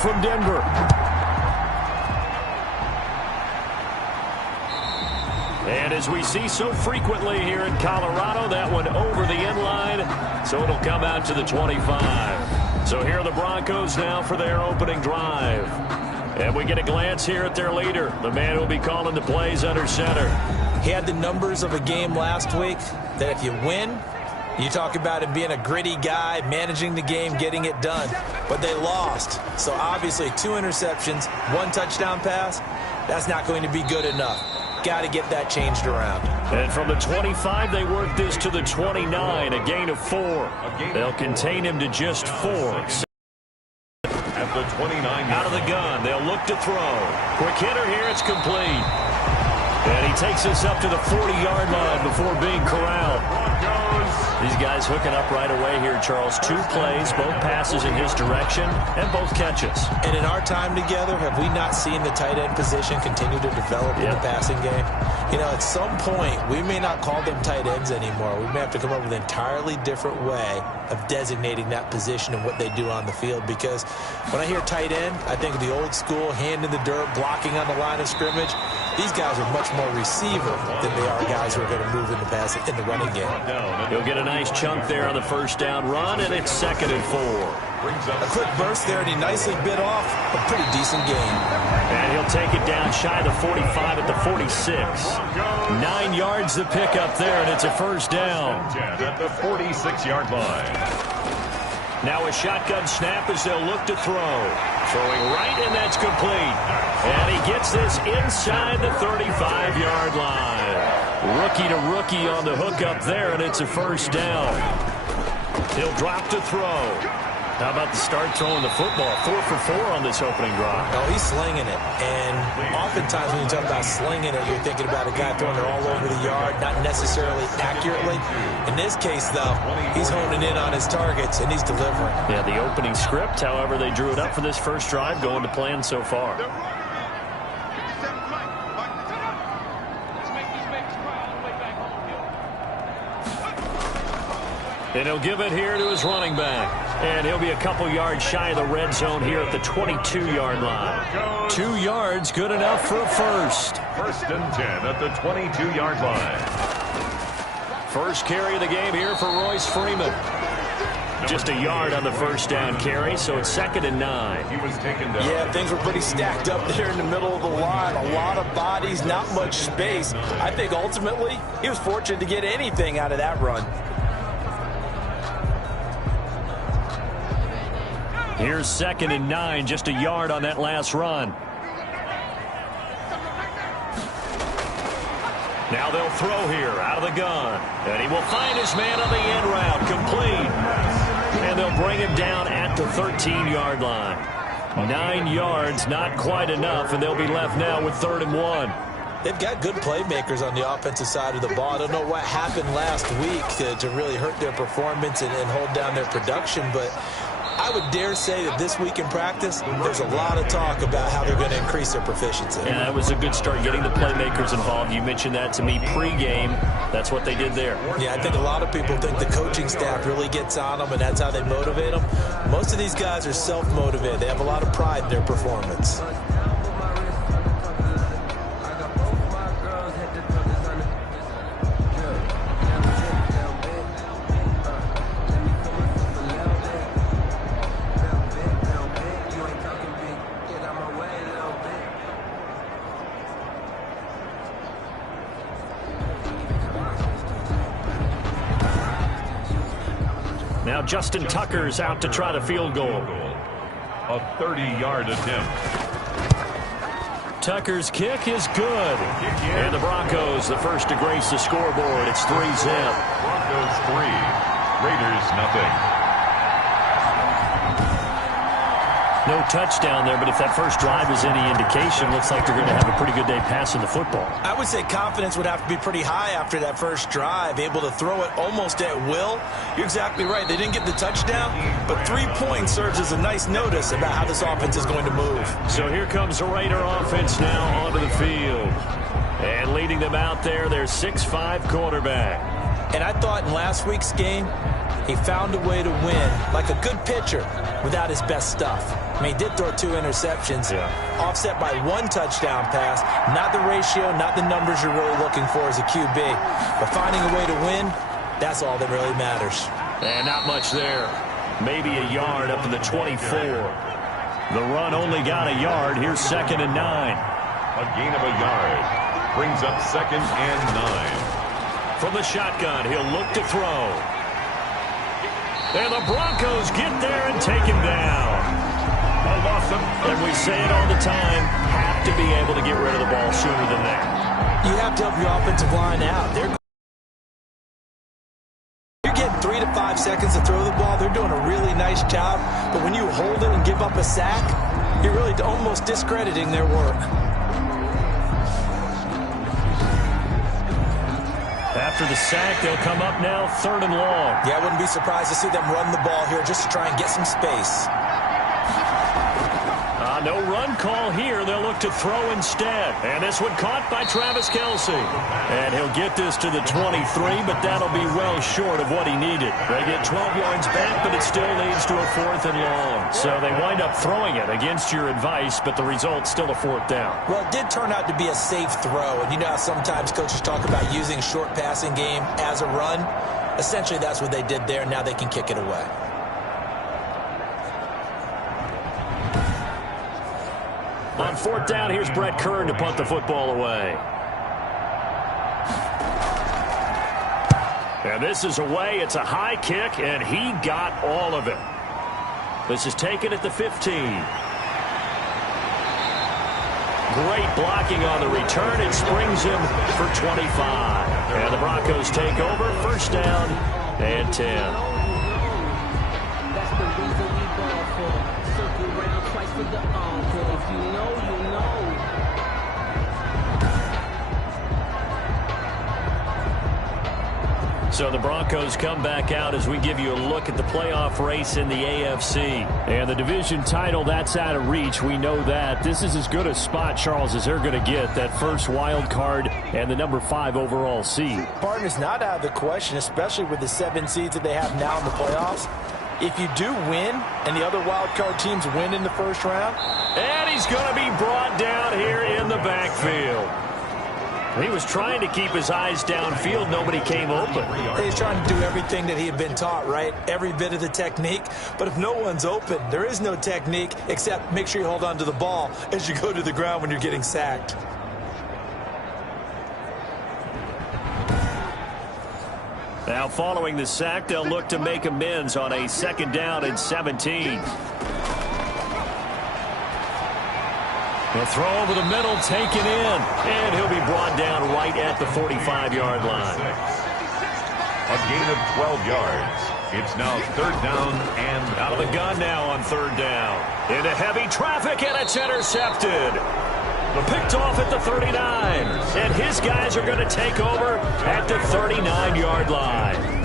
from Denver. And as we see so frequently here in Colorado, that one over the end line, so it'll come out to the 25. So here are the Broncos now for their opening drive. And we get a glance here at their leader, the man who will be calling the plays under center. He had the numbers of a game last week that if you win, you talk about him being a gritty guy, managing the game, getting it done. But they lost. So obviously 2 interceptions, 1 touchdown pass, that's not going to be good enough. Got to get that changed around. And from the 25, they work this to the 29, a gain of 4. They'll contain him to just 4. At the 29. Out of the gun, they'll look to throw. Quick hitter here, it's complete. And he takes us up to the 40-yard line before being corralled. These guys hooking up right away here, Charles. 2 plays, both passes in his direction, and both catches. And in our time together, have we not seen the tight end position continue to develop in the passing game? You know, at some point, we may not call them tight ends anymore. We may have to come up with an entirely different way of designating that position and what they do on the field. Because when I hear tight end, I think of the old school, hand in the dirt, blocking on the line of scrimmage. These guys are much more receiver than they are guys who are going to move in the pass in the running game. He'll get a nice chunk there on the first down run, and it's 2nd and 4. A quick burst there, and he nicely bit off a pretty decent gain. And he'll take it down shy of the 45 at the 46. 9 yards to pick up there, and it's a first down. At the 46-yard line. Now a shotgun snap as they'll look to throw. Throwing right, and that's complete. And he gets this inside the 35-yard line. Rookie to rookie on the hook up there, and it's a first down. He'll drop to throw. How about the start throwing the football? 4 for 4 on this opening drive. Oh, he's slinging it. And oftentimes when you talk about slinging it, you're thinking about a guy throwing it all over the yard, not necessarily accurately. In this case, though, he's honing in on his targets, and he's delivering. Yeah, the opening script, however, they drew it up for this first drive, going to plan so far. And he'll give it here to his running back. And he'll be a couple yards shy of the red zone here at the 22-yard line. 2 yards, good enough for a first. 1st and 10 at the 22-yard line. First carry of the game here for Royce Freeman. Just a yard on the first down carry, so it's 2nd and 9. He was taken down. Yeah, things were pretty stacked up there in the middle of the line. A lot of bodies, not much space. I think ultimately he was fortunate to get anything out of that run. Here's 2nd and 9, just a yard on that last run. Now they'll throw here out of the gun. And he will find his man on the end route, complete. And they'll bring him down at the 13-yard line. 9 yards, not quite enough, and they'll be left now with 3rd and 1. They've got good playmakers on the offensive side of the ball. I don't know what happened last week to really hurt their performance and hold down their production, but I would dare say that this week in practice, there's a lot of talk about how they're going to increase their proficiency. Yeah, that was a good start, getting the playmakers involved. You mentioned that to me pregame. That's what they did there. Yeah, I think a lot of people think the coaching staff really gets on them, and that's how they motivate them. Most of these guys are self-motivated. They have a lot of pride in their performance. Now Justin Tucker's out to try the field goal. A 30-yard attempt. Tucker's kick is good. And the Broncos, the first to grace the scoreboard. It's 3-zip. Broncos 3, Raiders nothing. No touchdown there, but if that first drive is any indication, looks like they're going to have a pretty good day passing the football. I would say confidence would have to be pretty high after that first drive, able to throw it almost at will. You're exactly right. They didn't get the touchdown, but 3 points serves as a nice notice about how this offense is going to move. So here comes the Raider offense now onto the field. And leading them out there, their 6'5" quarterback. And I thought in last week's game, He found a way to win, like a good pitcher, without his best stuff. I mean, he did throw 2 interceptions, offset by 1 touchdown pass. Not the ratio, not the numbers you're really looking for as a QB. But finding a way to win, that's all that really matters. And not much there. Maybe a yard up to the 24. The run only got a yard. Here's 2nd and 9. A gain of a yard. Brings up 2nd and 9. From the shotgun, he'll look to throw. And the Broncos get there and take him down. And we say it all the time, have to be able to get rid of the ball sooner than that. You have to help your offensive line out. You're getting 3 to 5 seconds to throw the ball. They're doing a really nice job. But when you hold it and give up a sack, you're really almost discrediting their work. After the sack, they'll come up now 3rd and long. Yeah, I wouldn't be surprised to see them run the ball here just to try and get some space. No run call here. They'll look to throw instead. And this one caught by Travis Kelce. And he'll get this to the 23, but that'll be well short of what he needed. They get 12 yards back, but it still leads to a 4th and long. So they wind up throwing it against your advice, but the result's still a 4th down. Well, it did turn out to be a safe throw. And you know how sometimes coaches talk about using short passing game as a run? Essentially, that's what they did there. Now they can kick it away. On 4th down, here's Brett Kern to punt the football away. And this is away. It's a high kick, and he got all of it. This is taken at the 15. Great blocking on the return. It springs him for 25. And the Broncos take over. 1st down and 10. That's the reason we ball for. Circle round twice for the encore. If you know, you know. So the Broncos come back out as we give you a look at the playoff race in the AFC. And the division title, that's out of reach. We know that. This is as good a spot, Charles, as they're going to get. That first wild card and the number 5 overall seed. Partner's not out of the question, especially with the 7 seeds that they have now in the playoffs. If you do win and the other wild card teams win in the first round. And he's going to be brought down here in the backfield. He was trying to keep his eyes downfield. Nobody came open. He's trying to do everything that he had been taught, right? Every bit of the technique. But if no one's open, there is no technique except make sure you hold on to the ball as you go to the ground when you're getting sacked. Now following the sack, they'll look to make amends on a 2nd down and 17. He'll throw over the middle, taken in, and he'll be brought down right at the 45-yard line. A gain of 12 yards. It's now 3rd down and out of the gun now on 3rd down. Into heavy traffic, and it's intercepted. Picked off at the 39, and his guys are going to take over at the 39-yard line.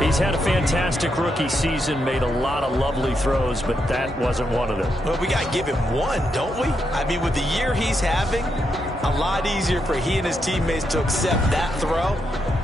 He's had a fantastic rookie season, made a lot of lovely throws, but that wasn't one of them. Well, we got to give him one, don't we? I mean, with the year he's having, a lot easier for he and his teammates to accept that throw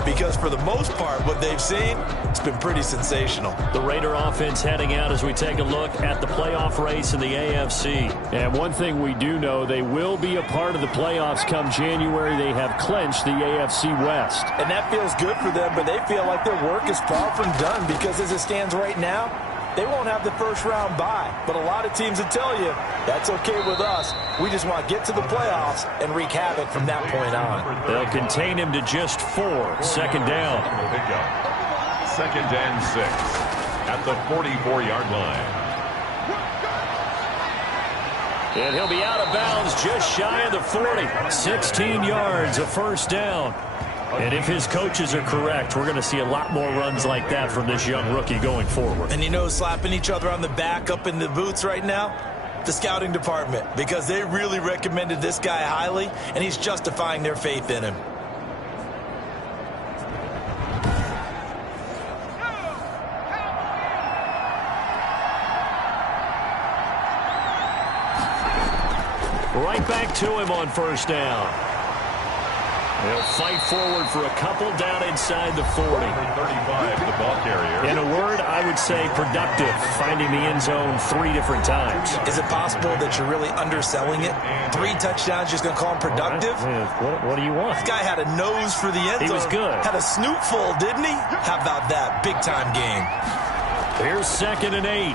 because for the most part, what they've seen, it's been pretty sensational. The Raider offense heading out as we take a look at the playoff race in the AFC. And one thing we do know, they will be a part of the playoffs come January. They have clinched the AFC West. And that feels good for them, but they feel like their work is far from done because as it stands right now, they won't have the first round bye. But a lot of teams will tell you, that's okay with us. We just want to get to the playoffs and wreak havoc from that point on. They'll contain him to just 4. 2nd down. 2nd and 6 at the 44-yard line. And he'll be out of bounds just shy of the 40. 16 yards, a 1st down. And if his coaches are correct, we're going to see a lot more runs like that from this young rookie going forward. And you know, slapping each other on the back up in the booths right now? The scouting department, because they really recommended this guy highly, and he's justifying their faith in him. Right back to him on 1st down. They'll fight forward for a couple down inside the 40. Number 35, the ball carrier. In a word, I would say productive, finding the end zone 3 different times. Is it possible that you're really underselling it? 3 touchdowns, just going to call him productive? What do you want? This guy had a nose for the end zone. He was good. Had a snoot full, didn't he? How about that? Big-time game. Here's 2nd and 8.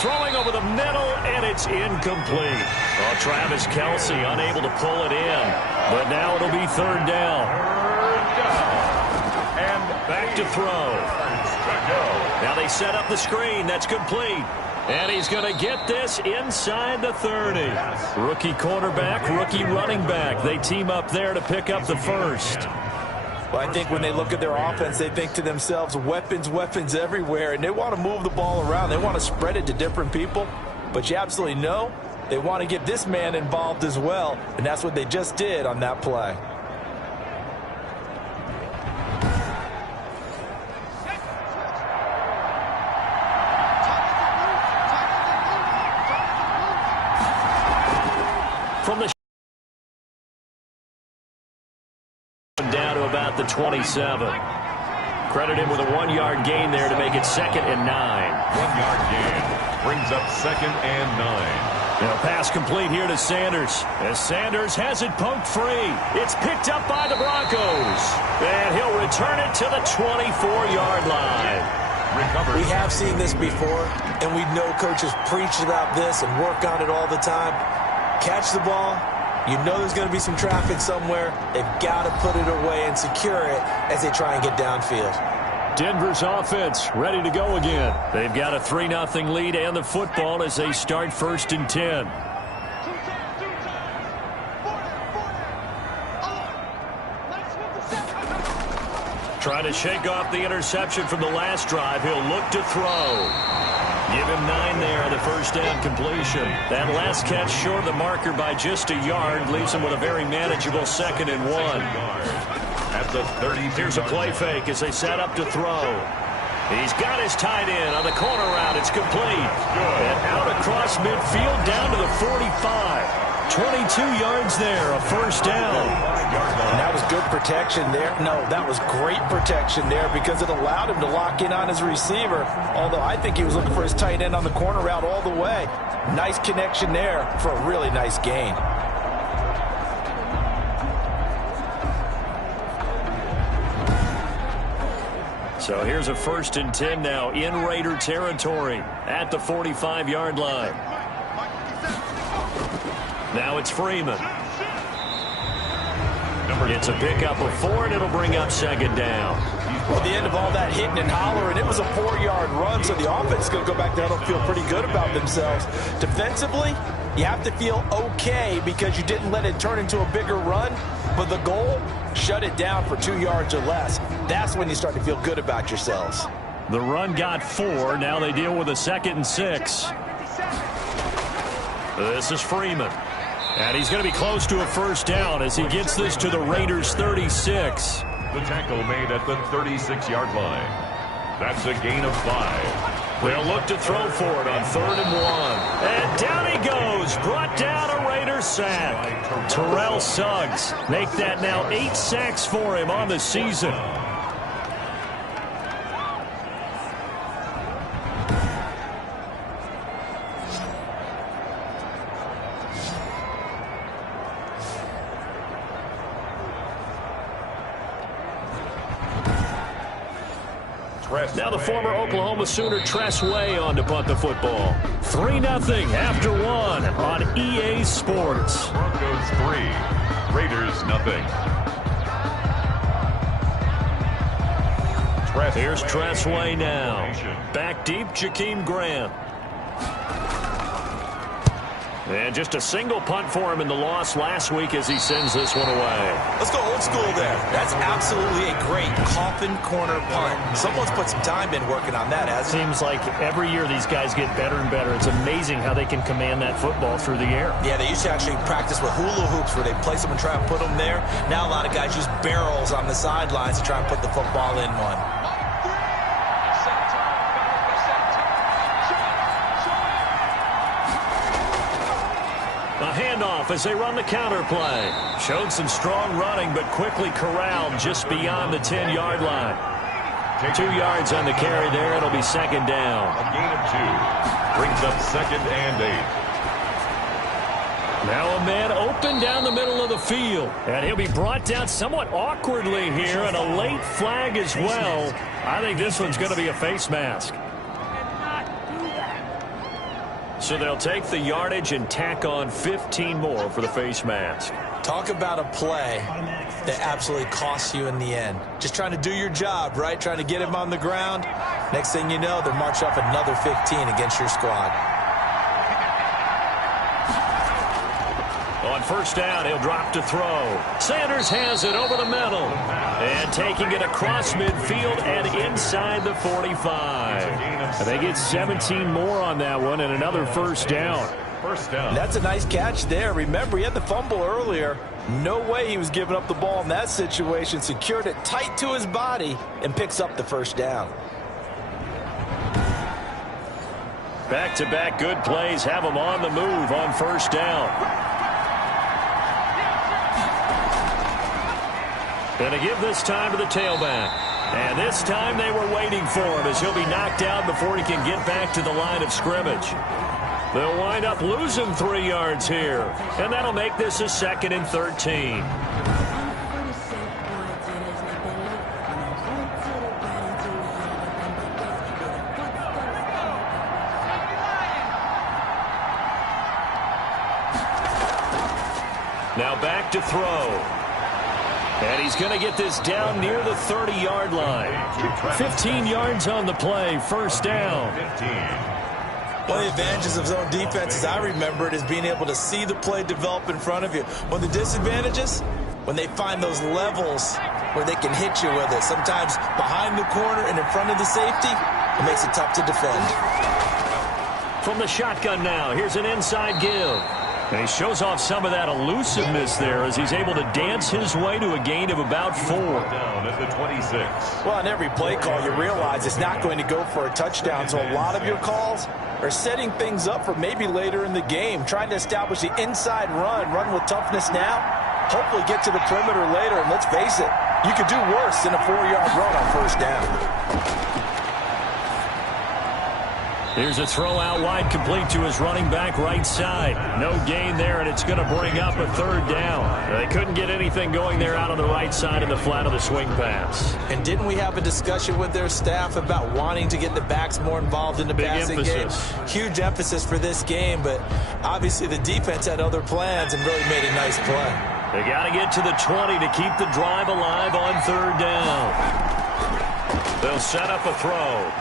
Throwing over the middle, and it's incomplete. Well, Travis Kelce unable to pull it in, but now it'll be 3rd down. And Back to throw. Now they set up the screen. That's complete. And he's going to get this inside the 30. Rookie quarterback, rookie running back. They team up there to pick up the first. Well, I think when they look at their offense, they think to themselves, weapons, weapons everywhere, and they want to move the ball around. They want to spread it to different people, but you absolutely know they want to get this man involved as well, and that's what they just did on that play. From the down to about the 27. Credit him with a 1-yard gain there to make it 2nd and 9. 1-yard gain brings up 2nd and 9. Now pass complete here to Sanders. As Sanders has it poked free. It's picked up by the Broncos. And he'll return it to the 24-yard line. Recovered. We have seen this before, and we know coaches preach about this and work on it all the time. Catch the ball. You know there's going to be some traffic somewhere. They've got to put it away and secure it as they try and get downfield. Denver's offense ready to go again. They've got a 3-0 lead and the football as they start 1st and 10. Trying to shake off the interception from the last drive. He'll look to throw. Give him 9 there on the 1st down completion. That last catch short of the marker by just a yard leaves him with a very manageable 2nd and 1. At the 30. Here's a play fake as they set up to throw. He's got his tight end on the corner route. It's complete. And out across midfield down to the 45. 22 yards there, a 1st down. And that was good protection there. No, that was great protection there because it allowed him to lock in on his receiver, although I think he was looking for his tight end on the corner route all the way. Nice connection there for a really nice gain. So here's a 1st and 10 now in Raider territory at the 45-yard line. Now it's Freeman. It's a pickup of 4, and it'll bring up 2nd down. Well, at the end of all that hitting and hollering, it was a 4-yard run, so the offense is going to go back there and feel pretty good about themselves. Defensively, you have to feel okay because you didn't let it turn into a bigger run, but the goal, shut it down for 2 yards or less. That's when you start to feel good about yourselves. The run got 4. Now they deal with a 2nd and 6. This is Freeman. And he's going to be close to a 1st down as he gets this to the Raiders' 36. The tackle made at the 36-yard line. That's a gain of 5. They'll look to throw for it on 3rd and 1. And down he goes. Brought down a Raiders sack. Terrell Suggs. Make that now 8 sacks for him on the season. Now the former Oklahoma Sooner Tress Way on to punt the football. 3-0 after 1 on EA Sports. Broncos 3, Raiders 0. Here's Tress Way now. Back deep, Jakeem Grant. And just a single punt for him in the loss last week as he sends this one away. Let's go old school there. That's absolutely a great coffin corner punt. Someone's put some time in working on that, hasn't it? Seems like every year these guys get better and better. It's amazing how they can command that football through the air. Yeah, they used to actually practice with hula hoops where they place them and try and put them there. Now a lot of guys use barrels on the sidelines to try and put the football in one. handoff as they run the counter play. Showed some strong running, but quickly corralled just beyond the 10-yard line. 2 yards on the carry there. It'll be second down. A gain of 2. Brings up 2nd and 8. Now a man open down the middle of the field. And he'll be brought down somewhat awkwardly here, and a late flag as well. I think this one's going to be a face mask. So they'll take the yardage and tack on 15 more for the face mask. Talk about a play that absolutely costs you in the end. Just trying to do your job, right? Trying to get him on the ground. Next thing you know, they're marching off another 15 against your squad. On first down, he'll drop to throw. Sanders has it over the middle. And taking it across midfield and inside the 45. And they get 17 more on that one and another first down. First down. That's a nice catch there. Remember, he had the fumble earlier. No way he was giving up the ball in that situation. Secured it tight to his body and picks up the first down. Back-to-back good plays have him on the move on first down. Going to give this time to the tailback. And this time they were waiting for him as he'll be knocked out before he can get back to the line of scrimmage. They'll wind up losing 3 yards here. And that'll make this a 2nd and 13. Now back to throw. And he's going to get this down near the 30-yard line. 15 yards on the play, first down. One of the advantages of zone defense, as I remember it, is being able to see the play develop in front of you. One of the disadvantages, when they find those levels where they can hit you with it. Sometimes behind the corner and in front of the safety, it makes it tough to defend. From the shotgun now, here's an inside give. And he shows off some of that elusiveness there as he's able to dance his way to a gain of about 4. Down at the 26. Well, on every play call, you realize it's not going to go for a touchdown. So a lot of your calls are setting things up for maybe later in the game, trying to establish the inside run with toughness now, hopefully get to the perimeter later. And let's face it, you could do worse than a 4-yard run on first down. Here's a throw out wide, complete to his running back right side. No gain there, and it's going to bring up a 3rd down. They couldn't get anything going there out on the right side in the flat of the swing pass. And didn't we have a discussion with their staff about wanting to get the backs more involved in the passing game? Huge emphasis for this game, but obviously the defense had other plans and really made a nice play. They got to get to the 20 to keep the drive alive on 3rd down. They'll set up a throw.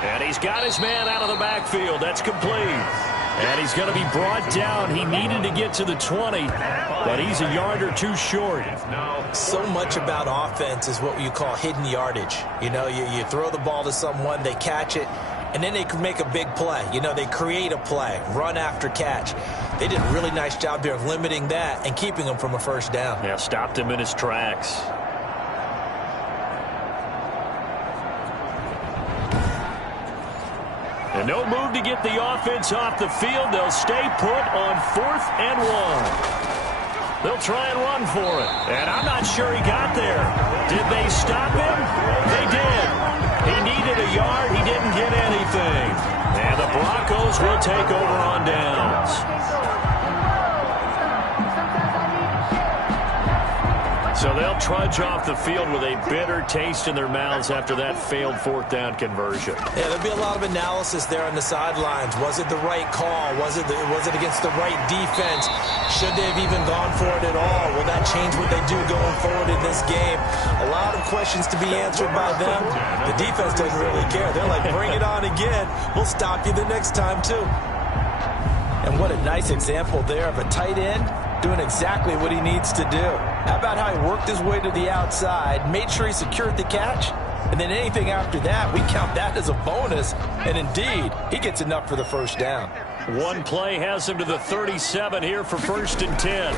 And he's got his man out of the backfield. That's complete. And he's going to be brought down. He needed to get to the 20, but he's a yard or 2 short. So much about offense is what you call hidden yardage. You know, you throw the ball to someone, they catch it, and then they can make a big play. You know, they create a play, run after catch. They did a really nice job there of limiting that and keeping him from a first down. Yeah, stopped him in his tracks. And no move to get the offense off the field. They'll stay put on 4th and 1. They'll try and run for it. And I'm not sure he got there. Did they stop him? They did. He needed a yard. He didn't get anything. And the Broncos will take over on downs. So they'll trudge off the field with a bitter taste in their mouths after that failed 4th down conversion. Yeah, there'll be a lot of analysis there on the sidelines. Was it the right call? Was it against the right defense? Should they have even gone for it at all? Will that change what they do going forward in this game? A lot of questions to be answered by them. The defense doesn't really care. They're like, bring it on again. We'll stop you the next time, too. And what a nice example there of a tight end doing exactly what he needs to do. How about how he worked his way to the outside, made sure he secured the catch, and then anything after that, we count that as a bonus. And indeed, he gets enough for the first down. One play has him to the 37 here for 1st and 10.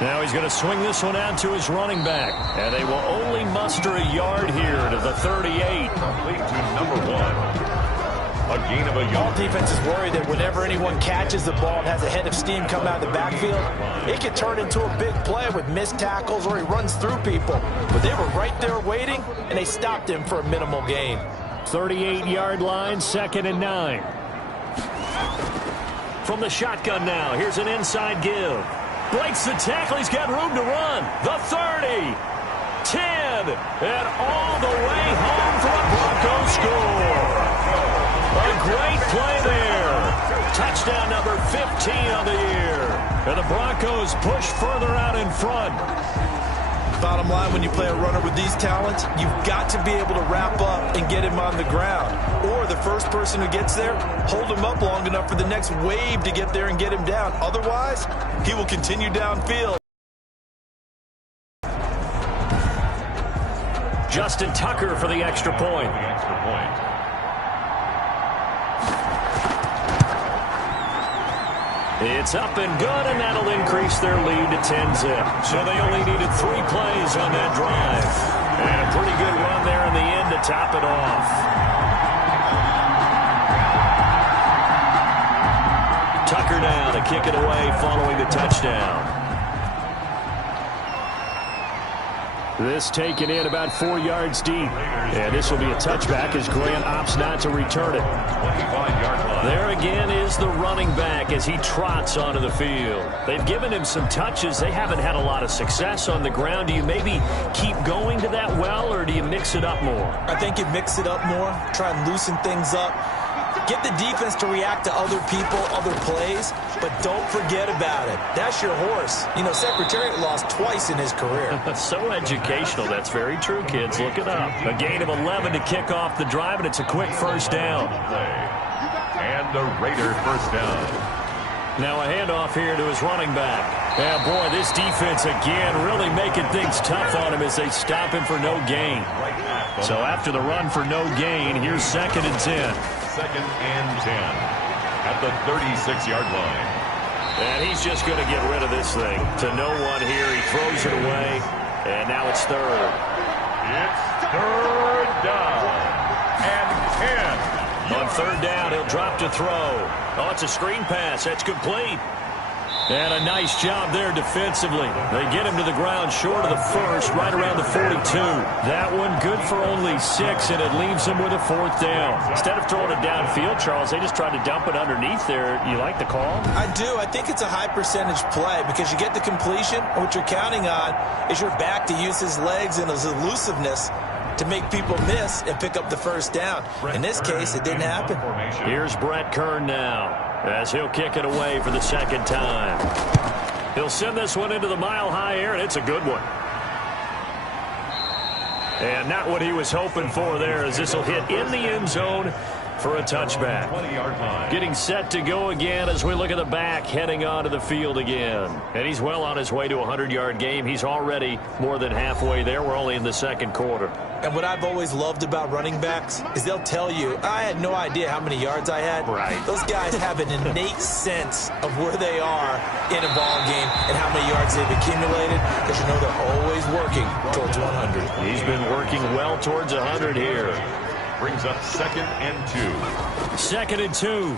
Now he's going to swing this one out to his running back. And they will only muster a yard here to the 38. Complete to number 1. A gain of a All yard. defense is worried that whenever anyone catches the ball and has a head of steam come out of the backfield, it can turn into a big play with missed tackles or he runs through people. But they were right there waiting, and they stopped him for a minimal gain. 38-yard line, 2nd and 9. From the shotgun now, here's an inside give. Breaks the tackle, he's got room to run. The 30, 10, and all the way home for a Broncos score. A great play there. Touchdown number 15 on the year. And the Broncos push further out in front. Bottom line, when you play a runner with these talents, you've got to be able to wrap up and get him on the ground. Or the first person who gets there, hold him up long enough for the next wave to get there and get him down. Otherwise, he will continue downfield. Justin Tucker for the extra point. The extra point. It's up and good, and that'll increase their lead to 10-zip. So they only needed 3 plays on that drive. And a pretty good run there in the end to top it off. Tucker now to kick it away following the touchdown. This taken in about 4 yards deep. And this will be a touchback as Grant opts not to return it. 25-yard line. There again is the running back as he trots onto the field. They've given him some touches. They haven't had a lot of success on the ground. Do you maybe keep going to that well, or do you mix it up more? I think you mix it up more, try and loosen things up. Get the defense to react to other people, other plays, but don't forget about it. That's your horse. You know, Secretariat lost twice in his career. So educational. That's very true, kids. Look it up. A gain of 11 to kick off the drive, and it's a quick first down. And the Raider first down. Now a handoff here to his running back. Yeah, boy, this defense again really making things tough on him as they stop him for no gain. So after the run for no gain, here's 2nd and 10. 2nd and 10 at the 36-yard line. And he's just going to get rid of this thing. To no one here. He throws it away. And now it's 3rd. It's 3rd down and 10. On 3rd down, he'll drop to throw. Oh, it's a screen pass. That's complete. And a nice job there defensively. They get him to the ground short of the 1st, right around the 42. That one good for only 6, and it leaves him with a 4th down. Instead of throwing it downfield, Charles, they just tried to dump it underneath there. You like the call? I do. I think it's a high percentage play because you get the completion, and what you're counting on is your back to use his legs and his elusiveness to make people miss and pick up the 1st down. In this case, it didn't happen. Here's Brett Kern now as he'll kick it away for the 2nd time. He'll send this one into the mile-high air, and it's a good one. And not what he was hoping for there, as this will hit in the end zone for a touchback. 20-yard line. Getting set to go again as we look at the back heading onto the field again. And he's well on his way to a 100-yard game. He's already more than halfway there. We're only in the 2nd quarter. And what I've always loved about running backs is they'll tell you, I had no idea how many yards I had. Right. Those guys have an innate sense of where they are in a ball game and how many yards they've accumulated, because you know they're always working towards 100. He's been working well towards 100 here. Brings up 2nd and 2. 2nd and 2.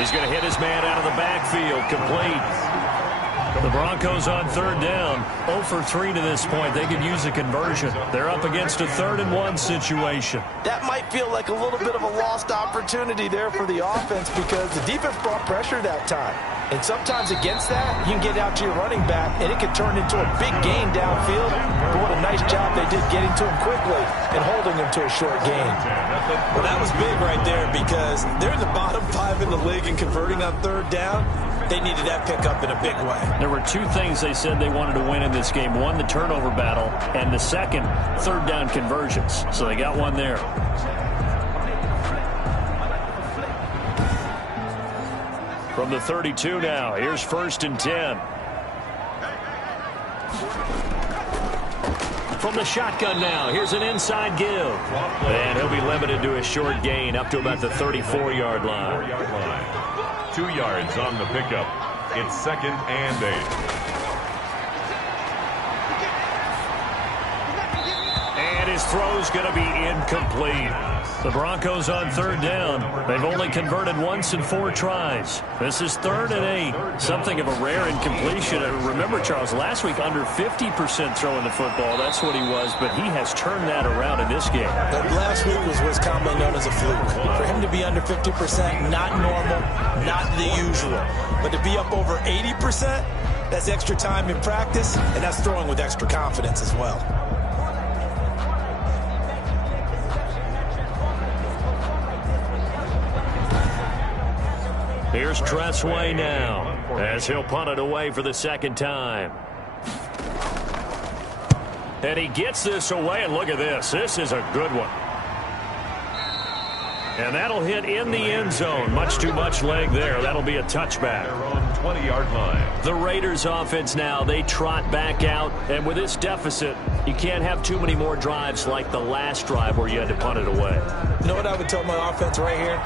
He's going to hit his man out of the backfield, complete. The Broncos on 3rd down, 0 for 3 to this point. They could use a conversion. They're up against a 3rd and 1 situation. That might feel like a little bit of a lost opportunity there for the offense because the defense brought pressure that time. And sometimes against that, you can get out to your running back, and it can turn into a big gain downfield. But what a nice job they did getting to him quickly and holding him to a short gain. Well, that was big right there because they're in the bottom 5 in the league and converting on 3rd down. They needed that pickup in a big way. There were 2 things they said they wanted to win in this game. One, the turnover battle, and the second, 3rd down conversions. So they got one there. From the 32 now, here's 1st and 10. From the shotgun now, here's an inside give. And he'll be limited to a short gain up to about the 34-yard line. 2 yards on the pickup. It's 2nd and 8. And his throw's going to be incomplete. The Broncos on third down. They've only converted once in 4 tries. This is 3rd and 8. Something of a rare incompletion. Remember, Charles, last week under 50% throwing the football. That's what he was, but he has turned that around in this game. Last week was what's commonly known as a fluke. For him to be under 50%, not normal, not the usual. But to be up over 80%, that's extra time in practice, and that's throwing with extra confidence as well. Here's Tressway now, as he'll punt it away for the 2nd time. And he gets this away, and look at this. This is a good one. And that'll hit in the end zone. Much too much leg there. That'll be a touchback. They're on 20-yard line. The Raiders offense now, they trot back out. And with this deficit, you can't have too many more drives like the last drive where you had to punt it away. You know what I would tell my offense right here?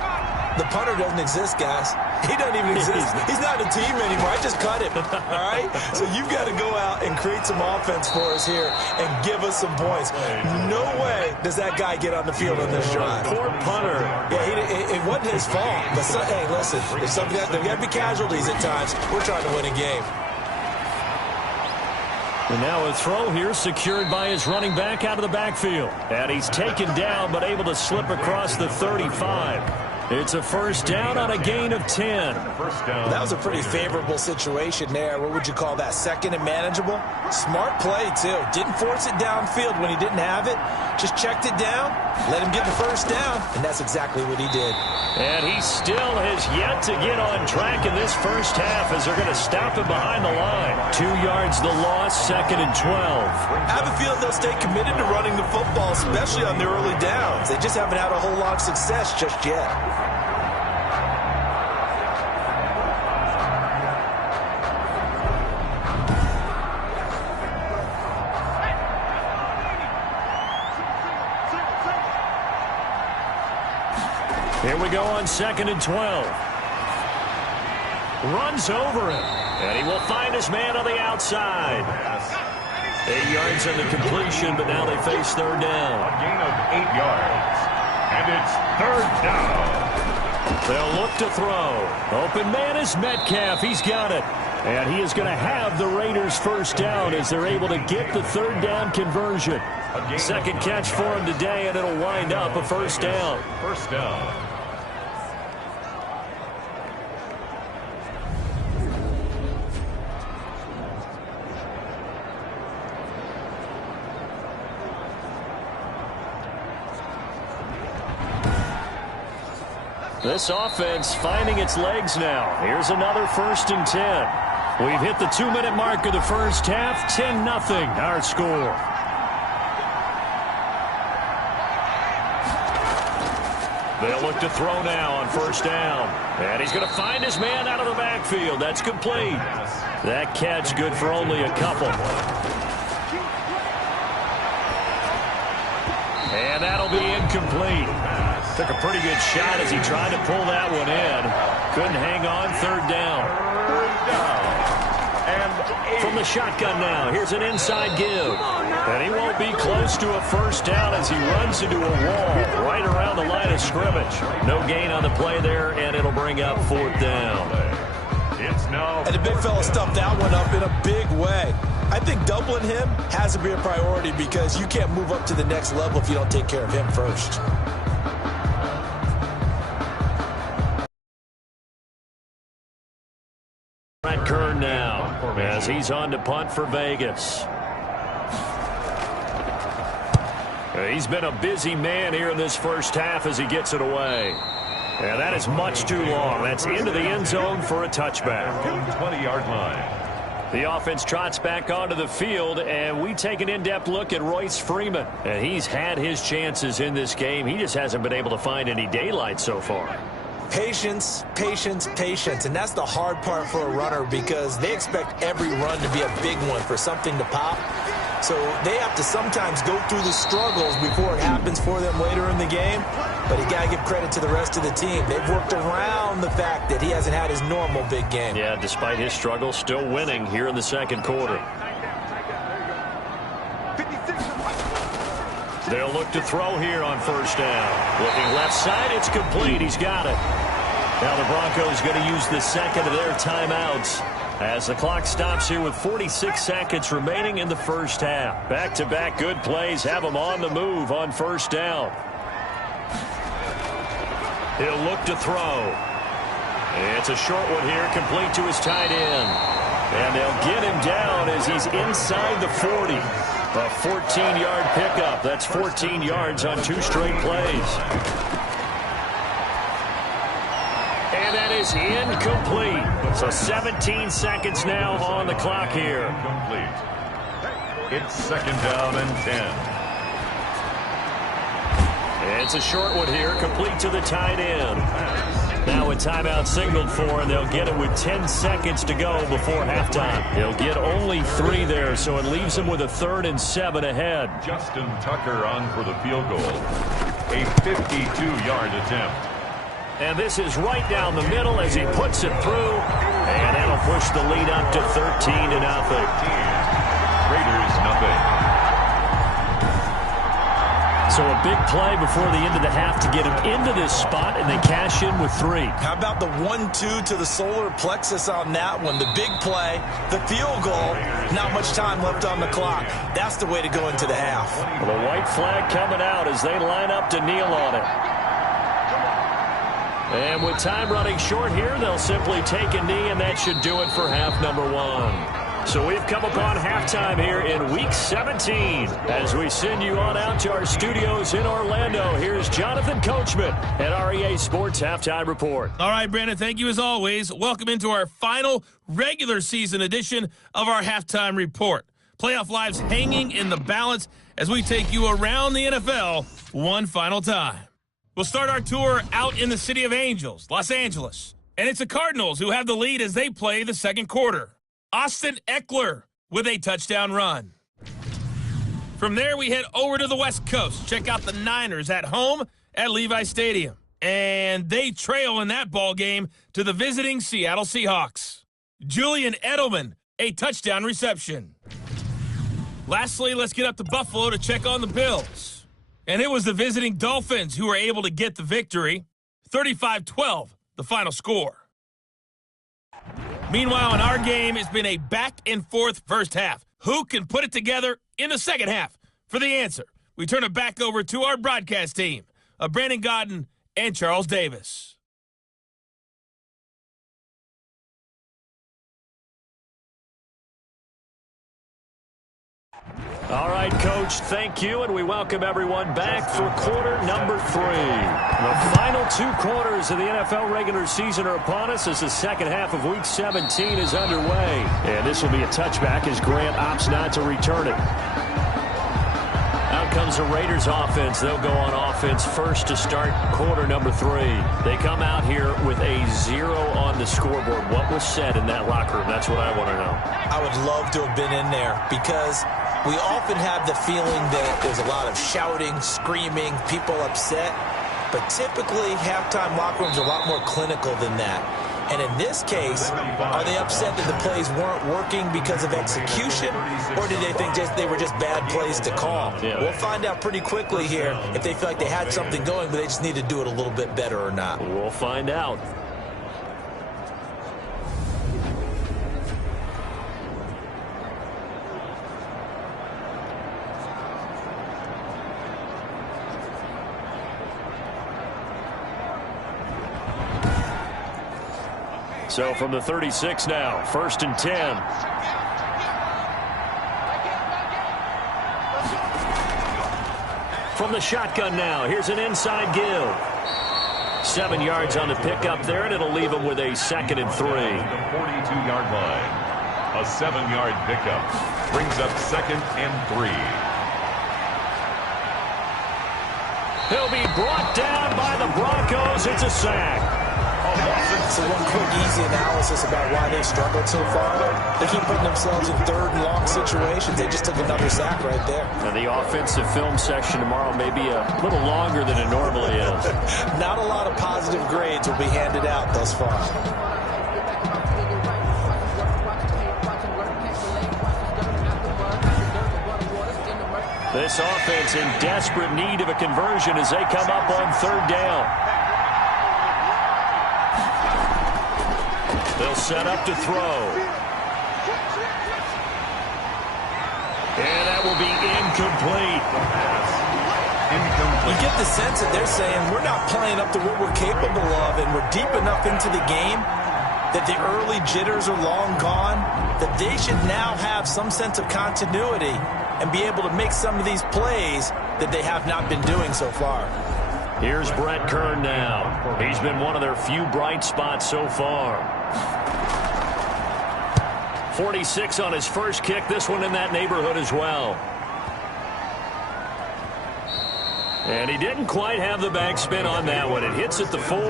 The punter doesn't exist, guys. He doesn't even exist. He's not a team anymore. I just cut him, all right? So you've got to go out and create some offense for us here and give us some points. No way does that guy get on the field on this drive. Poor punter. Yeah, it wasn't his fault. But, hey, listen, there's got to be casualties at times. We're trying to win a game. And now a throw here secured by his running back out of the backfield. And he's taken down but able to slip across the 35. It's a 1st down on a gain of 10. That was a pretty favorable situation there. What would you call that? 2nd and manageable? Smart play, too. Didn't force it downfield when he didn't have it. Just checked it down, let him get the 1st down, and that's exactly what he did. And he still has yet to get on track in this 1st half as they're going to stop him behind the line. 2 yards the loss, 2nd and 12. I have a feeling they'll stay committed to running the football, especially on their early downs. They just haven't had a whole lot of success just yet. Here we go on 2nd and 12. Runs over him. And he will find his man on the outside. 8 yards on the completion, but now they face 3rd down. A gain of 8 yards. And it's 3rd down. They'll look to throw. Open man is Metcalf. He's got it. And he is going to have the Raiders' 1st down as they're able to get the 3rd down conversion. 2nd catch for him today, and it'll wind up a 1st down. 1st down. This offense finding its legs now. Here's another 1st and 10. We've hit the 2-minute mark of the 1st half. 10-0 our score. They'll look to throw now on 1st down. And he's going to find his man out of the backfield. That's complete. That catch good for only a couple. And that'll be incomplete. Took a pretty good shot as he tried to pull that one in. Couldn't hang on. 3rd down. And from the shotgun now, here's an inside give. And he won't be close to a 1st down as he runs into a wall right around the line of scrimmage. No gain on the play there, and it'll bring up 4th down. It's now. And the big fella stuffed that one up in a big way. I think doubling him has to be a priority because you can't move up to the next level if you don't take care of him first. Brett Kern now as he's on to punt for Vegas. He's been a busy man here in this 1st half as he gets it away. And that is much too long. That's into the end zone for a touchback. 20-yard line. The offense trots back onto the field, and we take an in-depth look at Royce Freeman. And he's had his chances in this game. He just hasn't been able to find any daylight so far. Patience, patience, patience. And that's the hard part for a runner because they expect every run to be a big one for something to pop. So they have to sometimes go through the struggles before it happens for them later in the game. But you got to give credit to the rest of the team. They've worked around the fact that he hasn't had his normal big game. Yeah, despite his struggles, still winning here in the 2nd quarter. They'll look to throw here on first down. Looking left side, it's complete. He's got it. Now the Broncos going to use the second of their timeouts as the clock stops here with 46 seconds remaining in the first half. Back-to-back good plays have them on the move on first down. He'll look to throw. It's a short one here, complete to his tight end. And they'll get him down as he's inside the 40. A 14-yard pickup. That's 14 yards on 2 straight plays. And that is incomplete. So 17 seconds now on the clock here. Complete. It's second down and 10. It's a short one here, complete to the tight end. Now a timeout signaled for, and they'll get it with 10 seconds to go before halftime. He'll get only 3 there, so it leaves him with a 3rd and 7 ahead. Justin Tucker on for the field goal. A 52-yard attempt. And this is right down the middle as he puts it through, and that'll push the lead up to 13-0. Raiders nothing. So a big play before the end of the half to get him into this spot, and they cash in with 3. How about the 1-2 to the solar plexus on that one? The big play, the field goal, not much time left on the clock. That's the way to go into the half. Well, the white flag coming out as they line up to kneel on it. And with time running short here, they'll simply take a knee, and that should do it for half number 1. So we've come upon halftime here in Week 17. As we send you on out to our studios in Orlando, here's Jonathan Coachman at REA Sports Halftime Report. All right, Brandon, thank you as always. Welcome into our final regular season edition of our Halftime Report. Playoff lives hanging in the balance as we take you around the NFL one final time. We'll start our tour out in the City of Angels, Los Angeles. And it's the Cardinals who have the lead as they play the second quarter. Austin Eckler with a touchdown run. From there, we head over to the West Coast. Check out the Niners at home at Levi Stadium. And they trail in that ball game to the visiting Seattle Seahawks. Julian Edelman, a touchdown reception. Lastly, let's get up to Buffalo to check on the Bills. And it was the visiting Dolphins who were able to get the victory. 35-12, the final score. Meanwhile, in our game, it's been a back-and-forth first half. Who can put it together in the second half? For the answer, we turn it back over to our broadcast team of Brandon Gaudin and Charles Davis. All right, Coach, thank you, and we welcome everyone back for quarter number 3. The final 2 quarters of the NFL regular season are upon us as the second half of Week 17 is underway. And this will be a touchback as Grant opts not to return it. Out comes the Raiders offense. They'll go on offense first to start quarter number 3. They come out here with a 0 on the scoreboard. What was said in that locker room? That's what I want to know. I would love to have been in there because we often have the feeling that there's a lot of shouting, screaming, people upset. But typically, halftime locker rooms are a lot more clinical than that. And in this case, are they upset that the plays weren't working because of execution? Or did they think they were just bad plays to call? Yeah. We'll find out pretty quickly here if they feel like they had something going, but they just need to do it a little bit better or not. We'll find out. So from the 36 now, 1st and 10. From the shotgun now, here's an inside give. 7 yards on the pickup there, and it'll leave him with a 2nd and 3. The 42-yard line. A 7-yard pickup brings up 2nd and 3. He'll be brought down by the Broncos. It's a sack. So one quick, easy analysis about why they've struggled so far. They keep putting themselves in 3rd and long situations. They just took another sack right there. And the offensive film section tomorrow may be a little longer than it normally is. Not a lot of positive grades will be handed out thus far. This This offense in desperate need of a conversion as they come up on third down. They'll set up to throw. And that will be incomplete. You get the sense that they're saying we're not playing up to what we're capable of, and we're deep enough into the game that the early jitters are long gone, that they should now have some sense of continuity and be able to make some of these plays that they have not been doing so far. Here's Brett Kern now. He's been one of their few bright spots so far. 46 on his first kick. This one in that neighborhood as well. And he didn't quite have the backspin on that one. It hits at the 4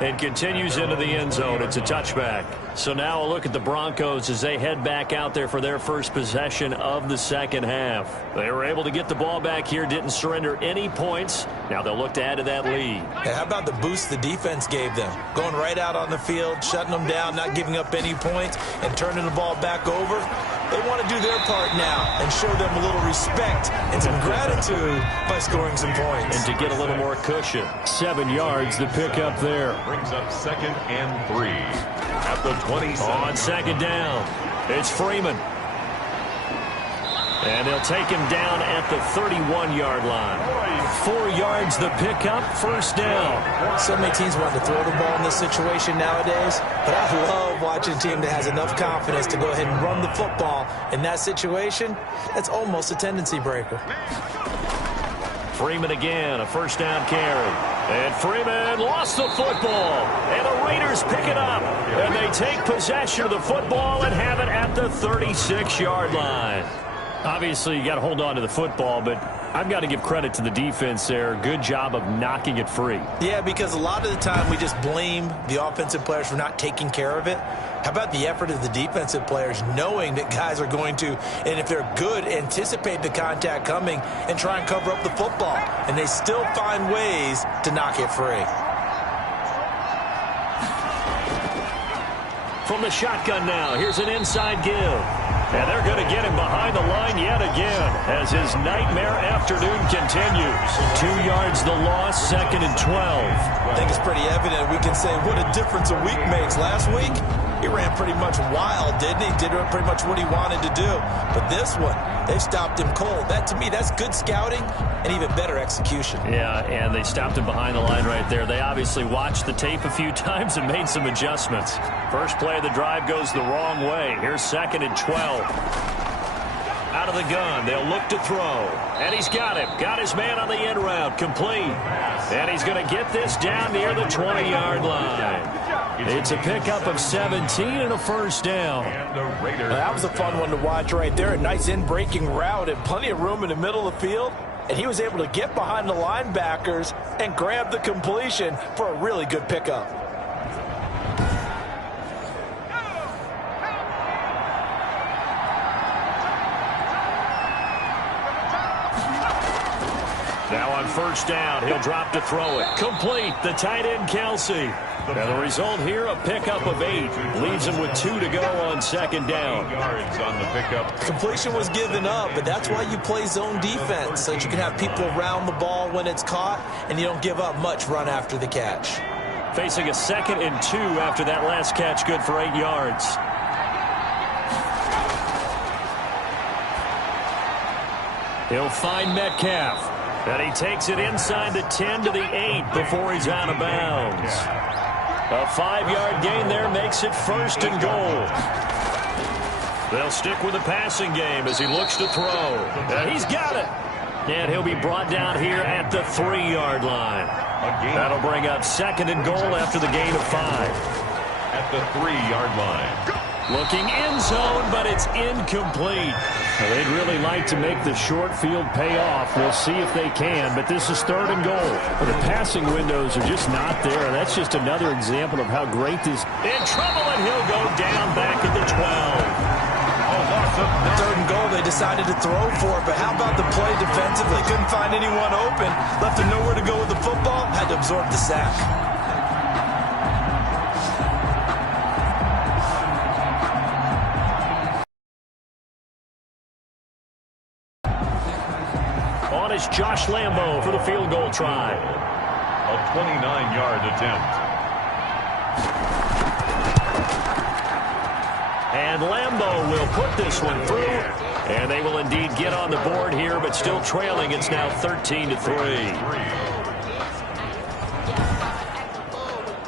and continues into the end zone. It's a touchback. So now a look at the Broncos as they head back out there for their first possession of the second half. They were able to get the ball back here, didn't surrender any points. Now they'll look to add to that lead. Hey, how about the boost the defense gave them? Going right out on the field, shutting them down, not giving up any points, and turning the ball back over. They want to do their part now and show them a little respect and some gratitude by scoring some points. And to get a little more cushion. 7 yards to pick up there. Brings up 2nd and 3 at the 27. On second down, it's Freeman. And they'll take him down at the 31-yard line. 4 yards the pickup, first down. So many teams want to throw the ball in this situation nowadays, but I love watching a team that has enough confidence to go ahead and run the football in that situation. That's almost a tendency breaker. Freeman again, a first down carry. And Freeman lost the football. And the Raiders pick it up. And they take possession of the football and have it at the 36-yard line. Obviously, you got to hold on to the football, but I've got to give credit to the defense there. Good job of knocking it free. Yeah, because a lot of the time we just blame the offensive players for not taking care of it. How about the effort of the defensive players knowing that guys are going to, and if they're good, anticipate the contact coming and try and cover up the football. And they still find ways to knock it free. From the shotgun now, here's an inside give. And they're going to get him behind the line yet again as his nightmare afternoon continues. 2 yards the loss, 2nd and 12. I think it's pretty evident. We can say what a difference a week makes. Last week, he ran pretty much wild, didn't he? Did pretty much what he wanted to do. But this one, they stopped him cold. That, to me, that's good scouting and even better execution. Yeah, and they stopped him behind the line right there. They obviously watched the tape a few times and made some adjustments. First play of the drive goes the wrong way. Here's 2nd and 12. Out of the gun, they'll look to throw. And he's got him. Got his man on the end route. Complete. And he's going to get this down near the 20-yard line. It's a pickup of 17 and a first down. That was a fun one to watch right there. A nice in-breaking route and plenty of room in the middle of the field. And he was able to get behind the linebackers and grab the completion for a really good pickup. Now on first down, he'll drop to throw it. Complete, the tight end, Kelsey. Now the result here, a pickup of 8. Leaves him with 2 to go on second down. Yards on the pickup. Completion was given up, but that's why you play zone defense, so that you can have people around the ball when it's caught, and you don't give up much run after the catch. Facing a 2nd and 2 after that last catch, good for 8 yards. He'll find Metcalf. And he takes it inside the 10 to the 8 before he's out of bounds. A 5-yard gain there makes it 1st and goal. They'll stick with the passing game as he looks to throw. And he's got it. And he'll be brought down here at the 3-yard line. That'll bring up 2nd and goal after the gain of 5. At the 3-yard line. Looking end zone, but it's incomplete. Well, they'd really like to make the short field pay off. We'll see if they can, but this is 3rd and goal. The passing windows are just not there. That's just another example of how great this... In trouble, and he'll go down back at the 12. 3rd and goal, they decided to throw for it, but how about the play defensively? Couldn't find anyone open. Left him nowhere to go with the football. Had to absorb the sack. on is Josh Lambo for the field goal try. A 29-yard attempt. And Lambo will put this one through. And they will indeed get on the board here, but still trailing. It's now 13-3.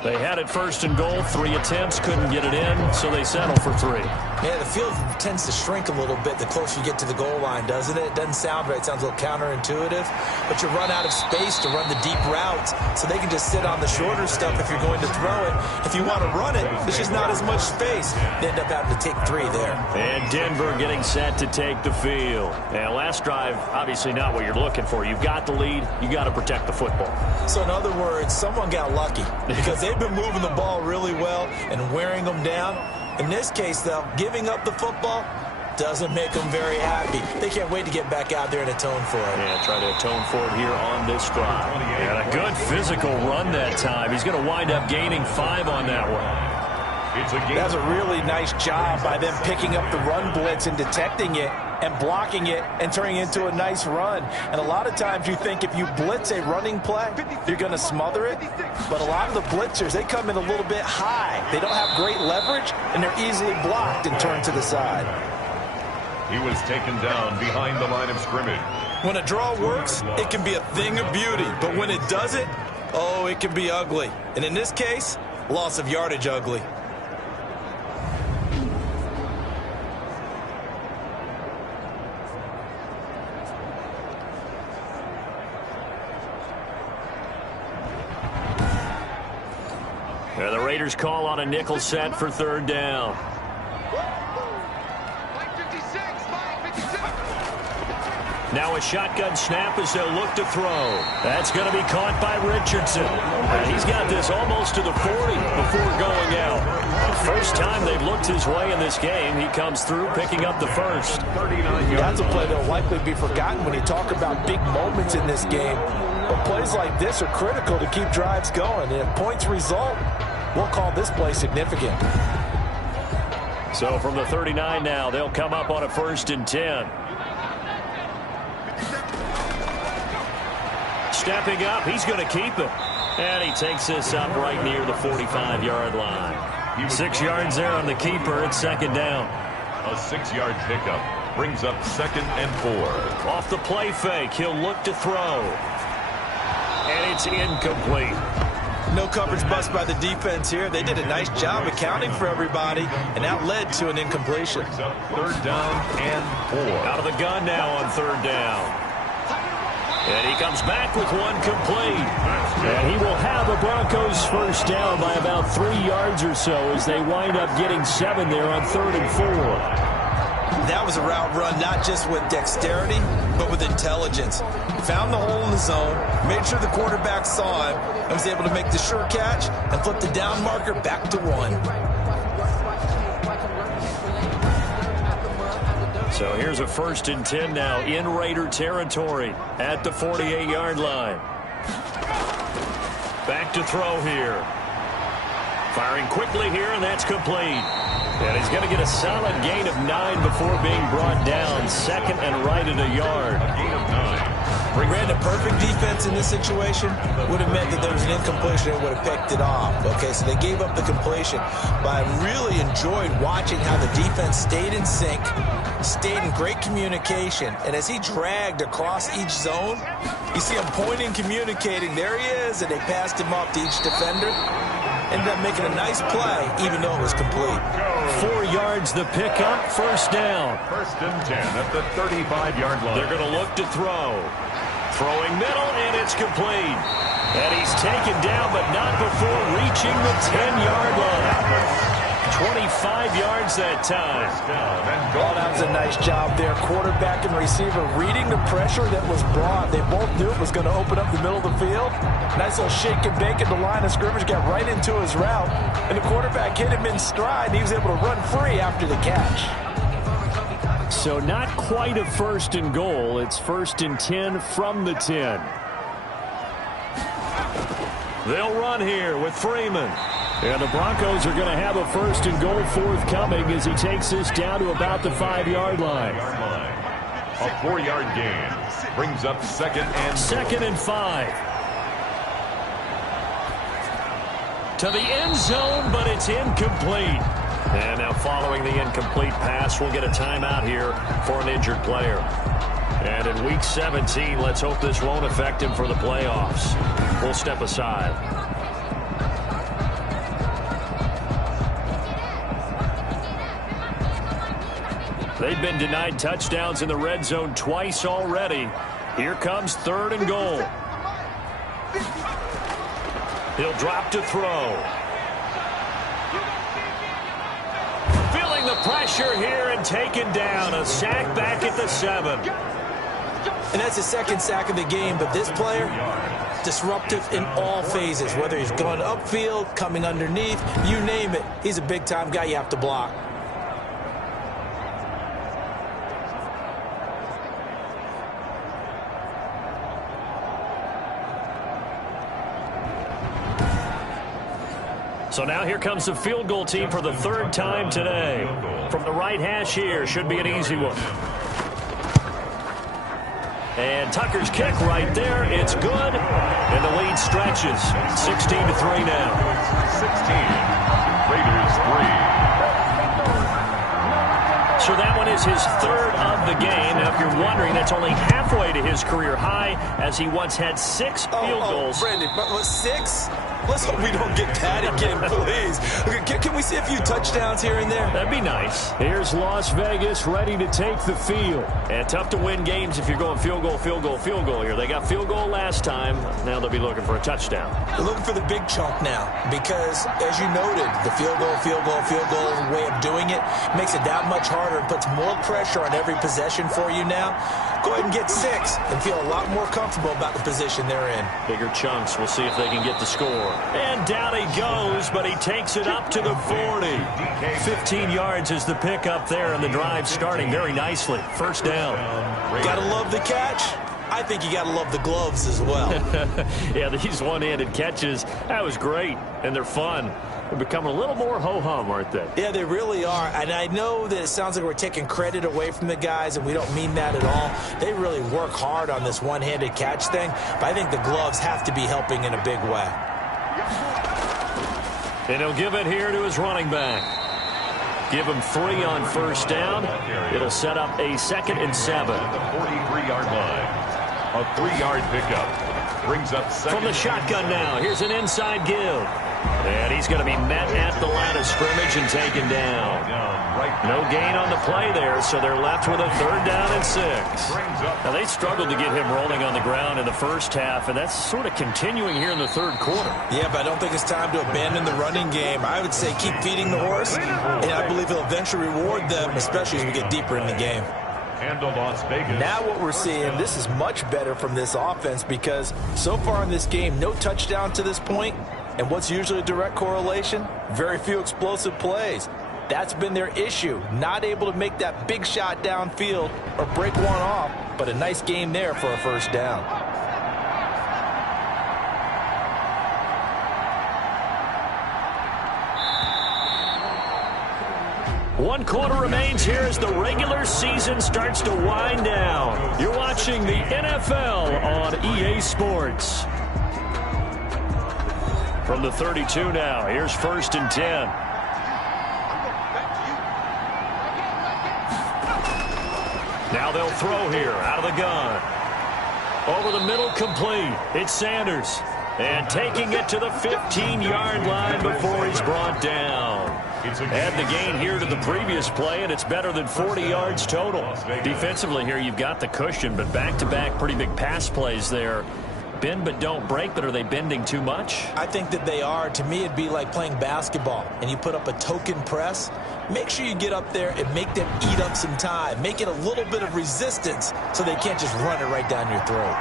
They had it first and goal. 3 attempts, couldn't get it in, so they settle for 3. Yeah, the field tends to shrink a little bit the closer you get to the goal line, doesn't it? It doesn't sound right. It sounds a little counterintuitive. But you run out of space to run the deep routes, so they can just sit on the shorter stuff if you're going to throw it. If you want to run it, there's just not as much space. They end up having to take 3 there. And Denver getting set to take the field. And last drive, obviously not what you're looking for. You've got the lead. You got to protect the football. So in other words, someone got lucky because they've been moving the ball really well and wearing them down. In this case, though, giving up the football doesn't make them very happy. They can't wait to get back out there and atone for it. Yeah, try to atone for it here on this drive. And a good physical run that time. He's going to wind up gaining 5 on that one. That's a really nice job by them picking up the run blitz and detecting it and blocking it and turning it into a nice run. And a lot of times you think if you blitz a running play, you're going to smother it. But a lot of the blitzers, they come in a little bit high. They don't have great leverage, and they're easily blocked and turned to the side. He was taken down behind the line of scrimmage. When a draw works, it can be a thing of beauty. But when it doesn't, oh, it can be ugly. And in this case, loss of yardage ugly. The Raiders call on a nickel set for 3rd down. Now a shotgun snap as they'll look to throw. That's going to be caught by Richardson. He's got this almost to the 40 before going out. First time they've looked his way in this game. He comes through picking up the first. That's a play that will likely be forgotten when you talk about big moments in this game. But plays like this are critical to keep drives going. And if points result, we'll call this play significant. So from the 39 now, they'll come up on a 1st and 10. Stepping up, he's going to keep it. And he takes this up right near the 45-yard line. 6 yards there on the keeper. It's 2nd down. A 6-yard pickup brings up 2nd and 4. Off the play fake, he'll look to throw. And it's incomplete. No coverage bust by the defense here. They did a nice job accounting for everybody, and that led to an incompletion. 3rd down and 4. Out of the gun now on 3rd down. And he comes back with one complete. And he will have the Broncos 1st down by about 3 yards or so as they wind up getting 7 there on 3rd and 4. That was a route run not just with dexterity, but with intelligence. Found the hole in the zone, made sure the quarterback saw him, and was able to make the sure catch and flip the down marker back to 1. So here's a 1st and 10 now in Raider territory at the 48-yard line. Back to throw here. Firing quickly here, and that's complete. And he's going to get a solid gain of 9 before being brought down. 2nd and right at a yard. A gain of 9. Ran a perfect defense in this situation would have meant that there was an incompletion and would have picked it off. Okay, so they gave up the completion. But I really enjoyed watching how the defense stayed in sync, stayed in great communication, and as he dragged across each zone, you see him pointing, communicating. There he is, and they passed him off to each defender. Ended up making a nice play, even though it was complete. 4 yards the pickup, 1st down. 1st and 10 at the 35-yard line. They're going to look to throw. Throwing middle, and it's complete. And he's taken down, but not before reaching the 10-yard line. 25 yards that time. Oh, that was a nice job there. Quarterback and receiver reading the pressure that was brought. They both knew it was going to open up the middle of the field. Nice little shake and bake at the line of scrimmage, got right into his route. And the quarterback hit him in stride, and he was able to run free after the catch. So not quite a 1st and goal. It's 1st and 10 from the 10. They'll run here with Freeman. And the Broncos are going to have a 1st and goal forthcoming as he takes this down to about the 5-yard line. A 4-yard gain. Brings up second and 5. To the end zone, but it's incomplete. And now following the incomplete pass, we'll get a timeout here for an injured player. And in Week 17, let's hope this won't affect him for the playoffs. We'll step aside. They've been denied touchdowns in the red zone twice already. Here comes 3rd and goal. He'll drop to throw. Feeling the pressure here and taken down. A sack back at the 7. And that's his second sack of the game, but this player, disruptive in all phases, whether he's going upfield, coming underneath, you name it. He's a big-time guy you have to block. So now here comes the field goal team for the 3rd time today. From the right hash here, should be an easy one. And Tucker's kick right there. It's good. And the lead stretches. 16-3 now. 16. Raiders 3. So that one is his 3rd of the game. Now, if you're wondering, that's only halfway to his career high, as he once had 6 field goals. Brandon, but 6? Let's hope we don't get that again, please. Okay, can we see a few touchdowns here and there? That'd be nice. Here's Las Vegas ready to take the field. And tough to win games if you're going field goal, field goal, field goal here. They got field goal last time. Now they'll be looking for a touchdown. They're looking for the big chunk now because, as you noted, the field goal way of doing it makes it that much harder and puts more pressure on every possession for you now. Go ahead and get 6 and feel a lot more comfortable about the position they're in. Bigger chunks. We'll see if they can get the score. And down he goes, but he takes it up to the 40. 15 yards is the pickup there, and the drive starting very nicely. 1st down. Gotta love the catch. I think you gotta love the gloves as well. Yeah, these one-handed catches, that was great, and they're fun. They're becoming a little more ho-hum, aren't they? Yeah, they really are. And I know that it sounds like we're taking credit away from the guys, and we don't mean that at all. They really work hard on this one-handed catch thing, but I think the gloves have to be helping in a big way. And he'll give it here to his running back. Give him 3 on 1st down. It'll set up a 2nd and 7. The 43-yard line. A 3-yard pickup. Brings up second. From the shotgun now. Here's an inside give. And he's going to be met at the line of scrimmage and taken down. No gain on the play there, so they're left with a 3rd down and 6. Now, they struggled to get him rolling on the ground in the first half, and that's sort of continuing here in the 3rd quarter. Yeah, but I don't think it's time to abandon the running game. I would say keep feeding the horse, and I believe he'll eventually reward them, especially as we get deeper in the game. And Las Vegas. Now what we're seeing, this is much better from this offense because so far in this game, no touchdown to this point. And what's usually a direct correlation? Very few explosive plays. That's been their issue. Not able to make that big shot downfield or break one off, but a nice game there for a 1st down. One quarter remains here as the regular season starts to wind down. You're watching the NFL on EA Sports. From the 32 now, here's 1st and 10. Now they'll throw here out of the gun. Over the middle, complete. It's Sanders. And taking it to the 15-yard line before he's brought down. Add the gain here to the previous play, and it's better than 40 yards total. Defensively here, you've got the cushion, but back-to-back pretty big pass plays there. Bend but don't break, but are they bending too much? I think that they are. To me, it'd be like playing basketball, and you put up a token press. Make sure you get up there and make them eat up some time. Make it a little bit of resistance so they can't just run it right down your throat.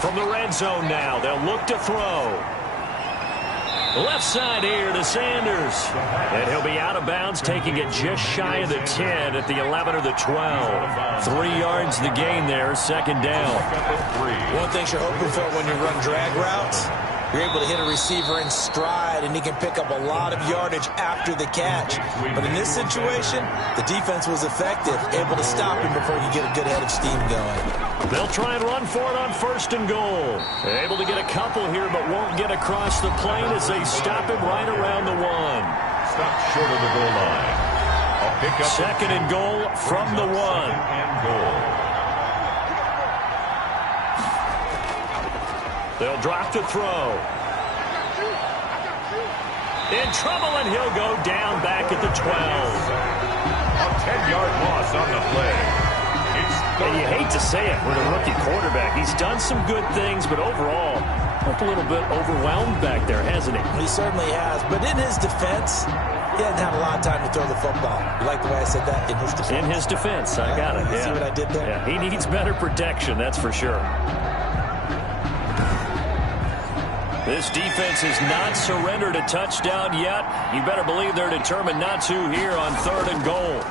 From the red zone now, they'll look to throw. Left side here to Sanders. And he'll be out of bounds, taking it just shy of the 10 at the 11 or the 12. 3 yards the gain there, 2nd down. One thing you're hoping for when you run drag routes, you're able to hit a receiver in stride, and he can pick up a lot of yardage after the catch. But in this situation, the defense was effective, able to stop him before he could get a good head of steam going. They'll try and run for it on 1st and goal. They're able to get a couple here, but won't get across the plane as they stop him right around the 1. Stopped short of the goal line. A pickup. 2nd and goal from the 1. And goal. They'll drop to throw. In trouble, and he'll go down back at the 12. A 10-yard loss on the play. And you hate to say it with a rookie quarterback. He's done some good things, but overall, looked a little bit overwhelmed back there, hasn't he? He certainly has. But in his defense, he hasn't had a lot of time to throw the football. You like the way I said that? In his defense. In his defense. I got it. See what I did there? Yeah, he needs better protection, that's for sure. This defense has not surrendered a touchdown yet. You better believe they're determined not to here on 3rd and goal.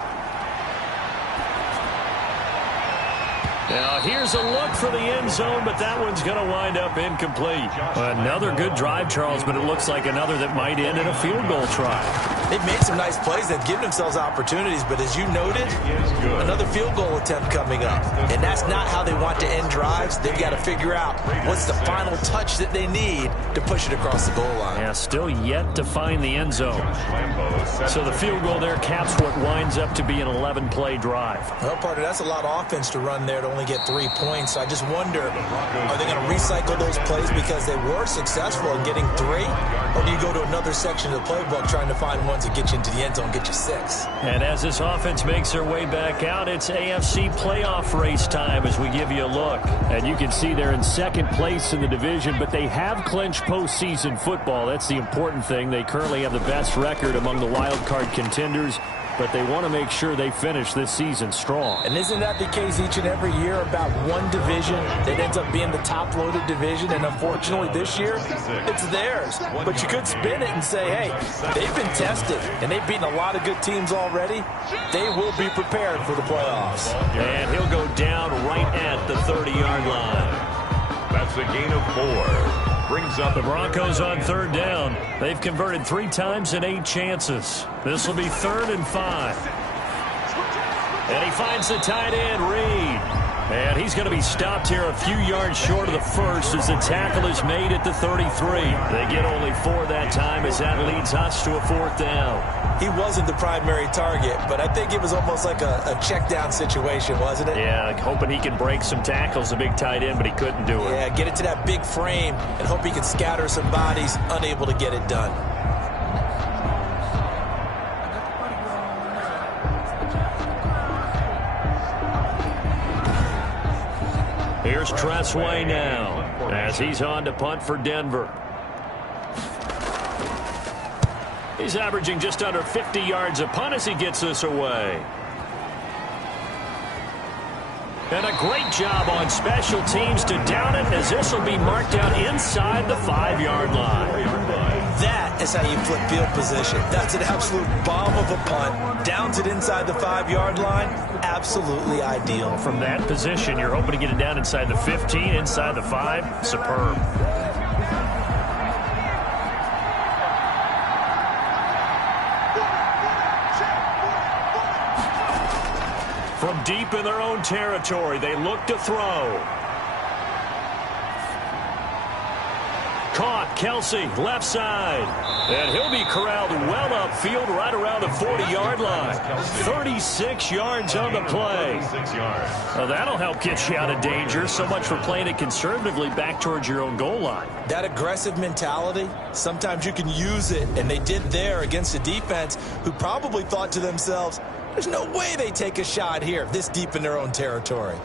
Now, here's a look for the end zone, but that one's going to wind up incomplete. Another good drive, Charles, but it looks like another that might end in a field goal try. They've made some nice plays. They've given themselves opportunities, but as you noted, another field goal attempt coming up. And that's not how they want to end drives. They've got to figure out what's the final touch that they need to push it across the goal line. Yeah, still yet to find the end zone. So the field goal there caps what winds up to be an 11-play drive. Well, partner, that's a lot of offense to run there to only get 3 points. I just wonder, are they going to recycle those plays because they were successful in getting 3? Or do you go to another section of the playbook trying to find ones that get you into the end zone, get you 6? And as this offense makes their way back out, it's AFC playoff race time as we give you a look. And you can see they're in 2nd place in the division, but they have clinched postseason football. That's the important thing. They currently have the best record among the wild card contenders, but they want to make sure they finish this season strong. And isn't that the case each and every year about one division that ends up being the top-loaded division? And unfortunately this year, it's theirs. But you could spin it and say, hey, they've been tested, and they've beaten a lot of good teams already. They will be prepared for the playoffs. And he'll go down right at the 30-yard line. That's a gain of 4. Brings up the Broncos on 3rd down. They've converted 3 times in 8 chances. This will be 3rd and 5. And he finds the tight end, Reed. And he's going to be stopped here a few yards short of the first as the tackle is made at the 33. They get only 4 that time as that leads us to a 4th down. He wasn't the primary target, but I think it was almost like a check down situation, wasn't it? Yeah, hoping he can break some tackles, the big tight end, but he couldn't do it. Yeah, get it to that big frame and hope he can scatter some bodies, unable to get it done. Here's Tressway now as he's on to punt for Denver. He's averaging just under 50 yards a punt as he gets this away. And a great job on special teams to down it as this will be marked out inside the 5-yard line. That is how you flip field position. That's an absolute bomb of a punt. Downs it inside the 5-yard line. Absolutely ideal. From that position, you're hoping to get it down inside the 15, inside the 5. Superb. From deep in their own territory, they look to throw. Caught, Kelsey, left side. And he'll be corralled well upfield right around the 40-yard line. 36 yards on the play. Well, that'll help get you out of danger. So much for playing it conservatively back towards your own goal line. That aggressive mentality, sometimes you can use it, and they did there against a defense who probably thought to themselves, there's no way they take a shot here this deep in their own territory.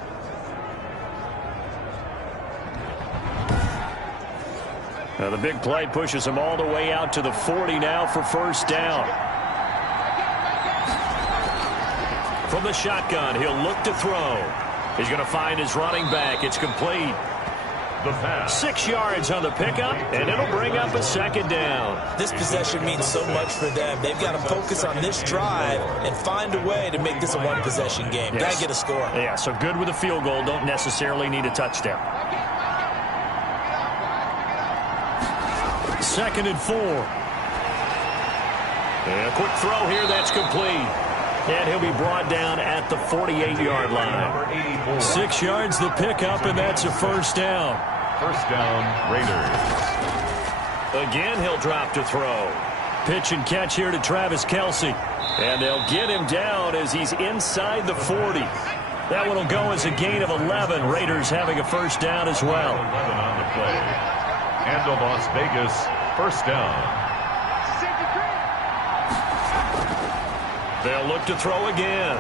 Now the big play pushes him all the way out to the 40 now for 1st down. From the shotgun, he'll look to throw. He's going to find his running back. It's complete. The pass. 6 yards on the pickup, and it'll bring up a 2nd down. This possession means so much for them. They've got to focus on this drive and find a way to make this a one-possession game. Yes. Got to get a score. Yeah, so good with a field goal. Don't necessarily need a touchdown. 2nd and 4. And a quick throw here that's complete. And he'll be brought down at the 48-yard line. 6 yards the pickup, and that's a first down. First down, Raiders. Again, he'll drop to throw. Pitch and catch here to Travis Kelce. And they'll get him down as he's inside the 40. That one will go as a gain of 11. Raiders having a first down as well. 11 on the play. And to Las Vegas, first down. They'll look to throw again.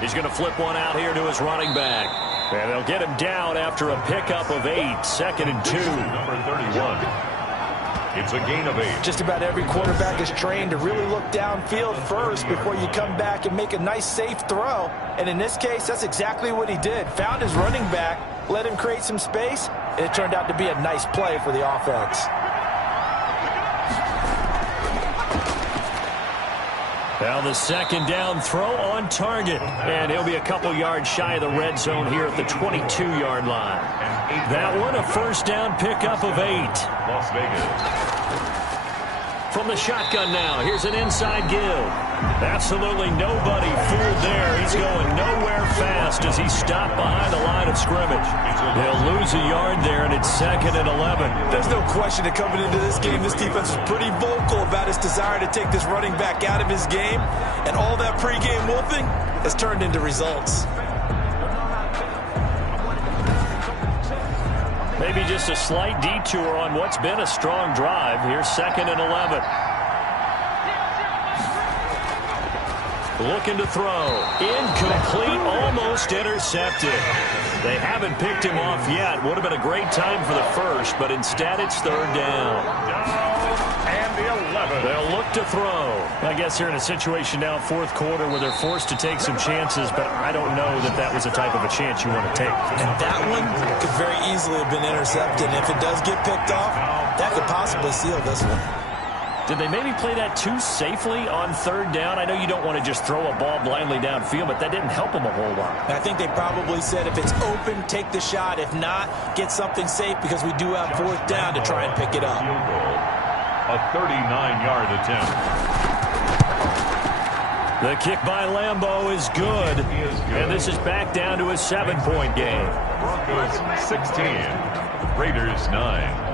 He's going to flip one out here to his running back. And they'll get him down after a pickup of 8. 2nd and 2. Number 31. It's a gain of 8. Just about every quarterback is trained to really look downfield first before you come back and make a nice, safe throw. And in this case, that's exactly what he did. Found his running back, let him create some space, and it turned out to be a nice play for the offense. Now the 2nd down throw on target. And he'll be a couple yards shy of the red zone here at the 22-yard line. That one a first down pickup of 8. Las Vegas. From the shotgun now, here's an inside give. Absolutely nobody fooled there. He's going nowhere fast as he's stopped behind the line of scrimmage. They'll lose a yard there, and it's 2nd and 11. There's no question that coming into this game, this defense was pretty vocal about its desire to take this running back out of his game. And all that pregame wolfing has turned into results. Maybe just a slight detour on what's been a strong drive. Here's 2nd and 11. Looking to throw. Incomplete, almost intercepted. They haven't picked him off yet. Would have been a great time for the first, but instead it's 3rd down. And the 11. They'll look to throw. I guess they're in a situation now, 4th quarter, where they're forced to take some chances, but I don't know that that was the type of a chance you want to take. And that one could very easily have been intercepted. And if it does get picked off, that could possibly seal this one. Did they maybe play that too safely on 3rd down? I know you don't want to just throw a ball blindly downfield, but that didn't help them a whole lot. I think they probably said if it's open, take the shot. If not, get something safe because we do have 4th down to try and pick it up. Field goal. A 39-yard attempt. The kick by Lambeau is good. And this is back down to a 7-point game. Broncos 16. Raiders 9.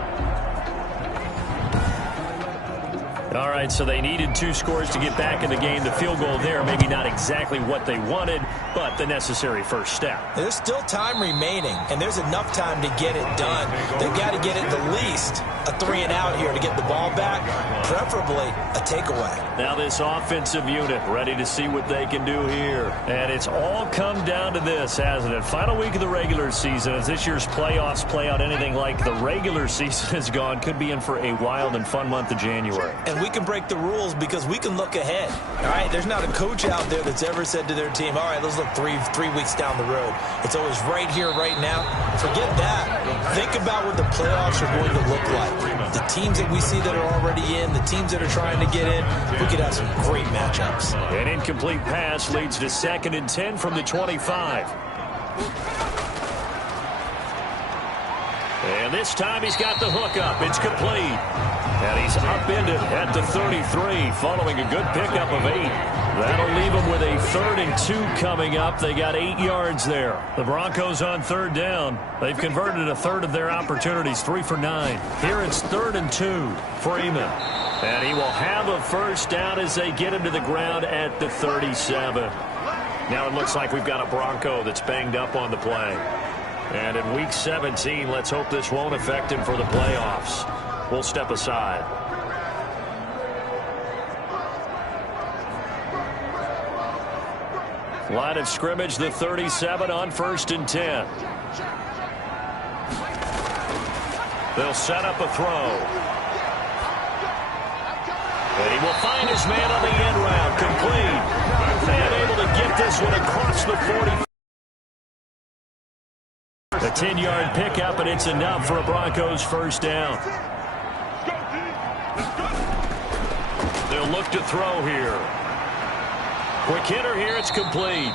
All right, so they needed 2 scores to get back in the game. The field goal there, maybe not exactly what they wanted, but the necessary first step. There's still time remaining, and there's enough time to get it done. They've got to get at the least a 3-and-out here to get the ball back, preferably a takeaway. Now this offensive unit ready to see what they can do here. And it's all come down to this, hasn't it? Final week of the regular season. As this year's playoffs play out anything like the regular season has gone, could be in for a wild and fun month of January. And we can break the rules because we can look ahead. All right, there's not a coach out there that's ever said to their team, all right, let's look three weeks down the road. It's always right here, right now. Forget that. Think about what the playoffs are going to look like. The teams that we see that are already in, the teams that are trying to get in, we could have some great matchups. An incomplete pass leads to 2nd and 10 from the 25. And this time he's got the hook up. It's complete. And he's upended at the 33 following a good pickup of 8. That'll leave him with a 3rd and 2 coming up. They got 8 yards there. The Broncos on 3rd down. They've converted a third of their opportunities, 3 for 9. Here it's 3rd and 2. Freeman. And he will have a first down as they get him to the ground at the 37. Now it looks like we've got a Bronco that's banged up on the play. And in Week 17, let's hope this won't affect him for the playoffs. We'll step aside. Line of scrimmage, the 37 on 1st and 10. They'll set up a throw. And he will find his man on the end round. Complete. And able to get this one across the 40. A 10-yard pickup, and it's enough for a Broncos first down. They'll look to throw here. Quick hitter here, it's complete.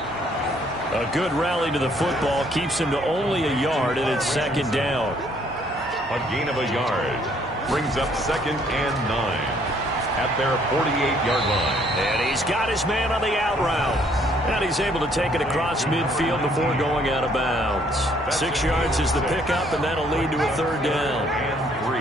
A good rally to the football keeps him to only a yard, and it's 2nd down. A gain of a yard. Brings up 2nd and 9 at their 48-yard line. And he's got his man on the out route. And he's able to take it across midfield before going out of bounds. 6 yards is the pickup, and that'll lead to a 3rd down. And 3.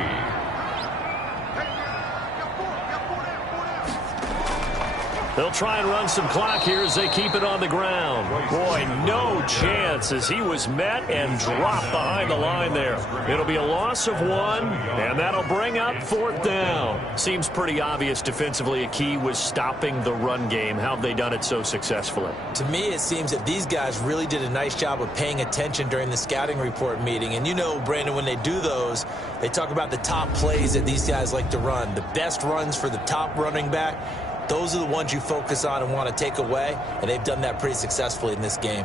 They'll try and run some clock here as they keep it on the ground. Boy, no chance as he was met and dropped behind the line there. It'll be a loss of 1, and that'll bring up 4th down. Seems pretty obvious defensively a key was stopping the run game. How have they done it so successfully? To me, it seems that these guys really did a nice job of paying attention during the scouting report meeting. And you know, Brandon, when they do those, they talk about the top plays that these guys like to run. The best runs for the top running back. Those are the ones you focus on and want to take away, and they've done that pretty successfully in this game.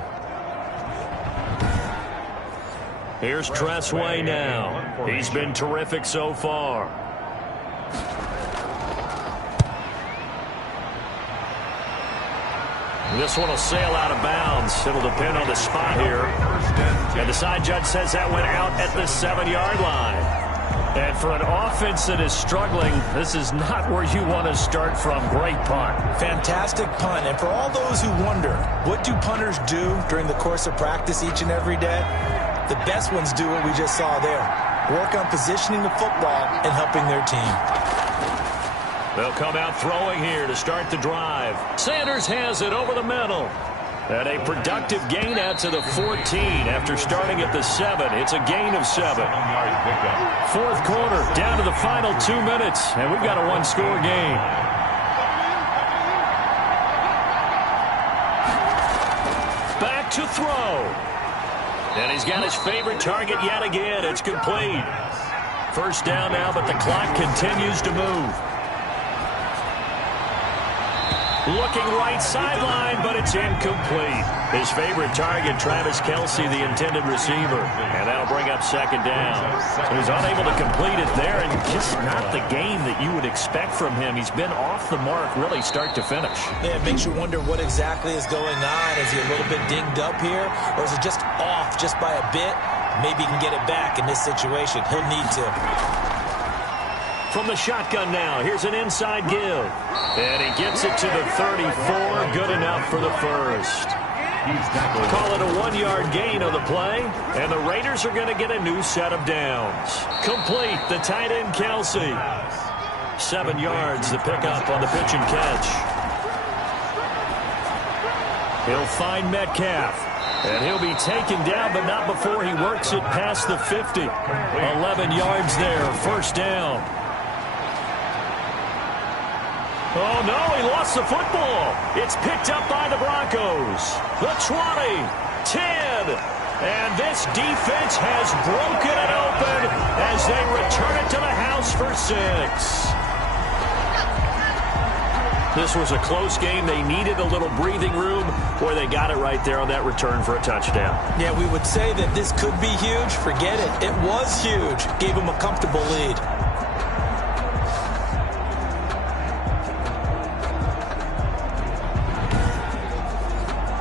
Here's Tressway now. He's been terrific so far. This one will sail out of bounds. It'll depend on the spot here. And the side judge says that went out at the 7-yard line. And for an offense that is struggling, this is not where you want to start from. Great punt. Fantastic punt. And for all those who wonder, what do punters do during the course of practice each and every day? The best ones do what we just saw there. Work on positioning the football and helping their team. They'll come out throwing here to start the drive. Sanders has it over the middle. And a productive gain out to the 14 after starting at the 7. It's a gain of 7. 4th quarter, down to the final 2 minutes, and we've got a 1-score game. Back to throw. And he's got his favorite target yet again. It's complete. 1st down now, but the clock continues to move. Looking right sideline, but it's incomplete. His favorite target, Travis Kelce, the intended receiver. And that'll bring up 2nd down. So he's unable to complete it there, and just not the game that you would expect from him. He's been off the mark really start to finish. Yeah, it makes you wonder what exactly is going on. Is he a little bit dinged up here, or is it just off just by a bit? Maybe he can get it back in this situation. He'll need to. From the shotgun now, here's an inside give. And he gets it to the 34. Good enough for the 1st. Call it a 1-yard gain on the play. And the Raiders are going to get a new set of downs. Complete, the tight end Kelce. 7 yards, the pickup on the pitch and catch. He'll find Metcalf. And he'll be taken down, but not before he works it past the 50. 11 yards there, 1st down. Oh, no, he lost the football. It's picked up by the Broncos. The 20, 10, and this defense has broken it open as they return it to the house for 6. This was a close game. They needed a little breathing room. Boy, they got it right there on that return for a touchdown. Yeah, we would say that this could be huge. Forget it. It was huge. Gave them a comfortable lead.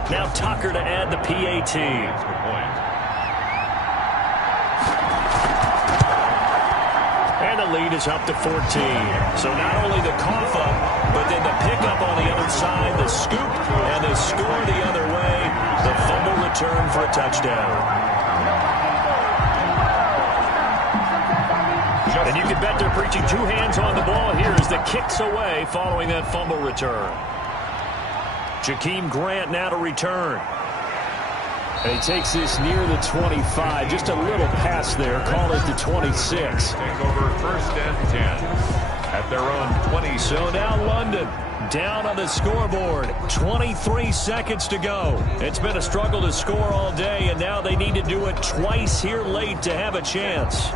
Now Tucker to add the PAT. And the lead is up to 14. So not only the cough up, but then the pickup on the other side, the scoop, and the score the other way. The fumble return for a touchdown. And you can bet they're preaching 2 hands on the ball here as the kicks away following that fumble return. Jakeem Grant now to return. And he takes this near the 25. Just a little pass there. Call it the 26. Take over 1st and 10 at their own 20. So now London down on the scoreboard. 23 seconds to go. It's been a struggle to score all day, and now they need to do it twice here late to have a chance.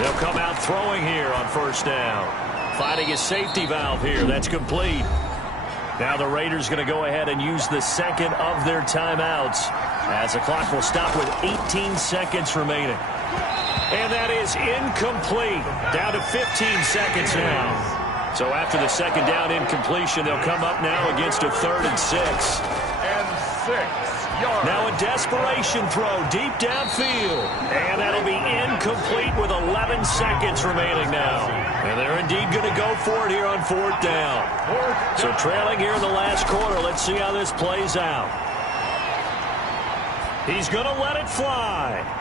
They'll come out throwing here on 1st down. Finding his safety valve here. That's complete. Now the Raiders going to go ahead and use the 2nd of their timeouts as the clock will stop with 18 seconds remaining. And that is incomplete. Down to 15 seconds now. So after the 2nd down incompletion, they'll come up now against a 3rd and 6. And yards. Now a desperation throw deep downfield. And that'll be incomplete with 11 seconds remaining now. And they're indeed going to go for it here on 4th down. So trailing here in the last quarter. Let's see how this plays out. He's going to let it fly.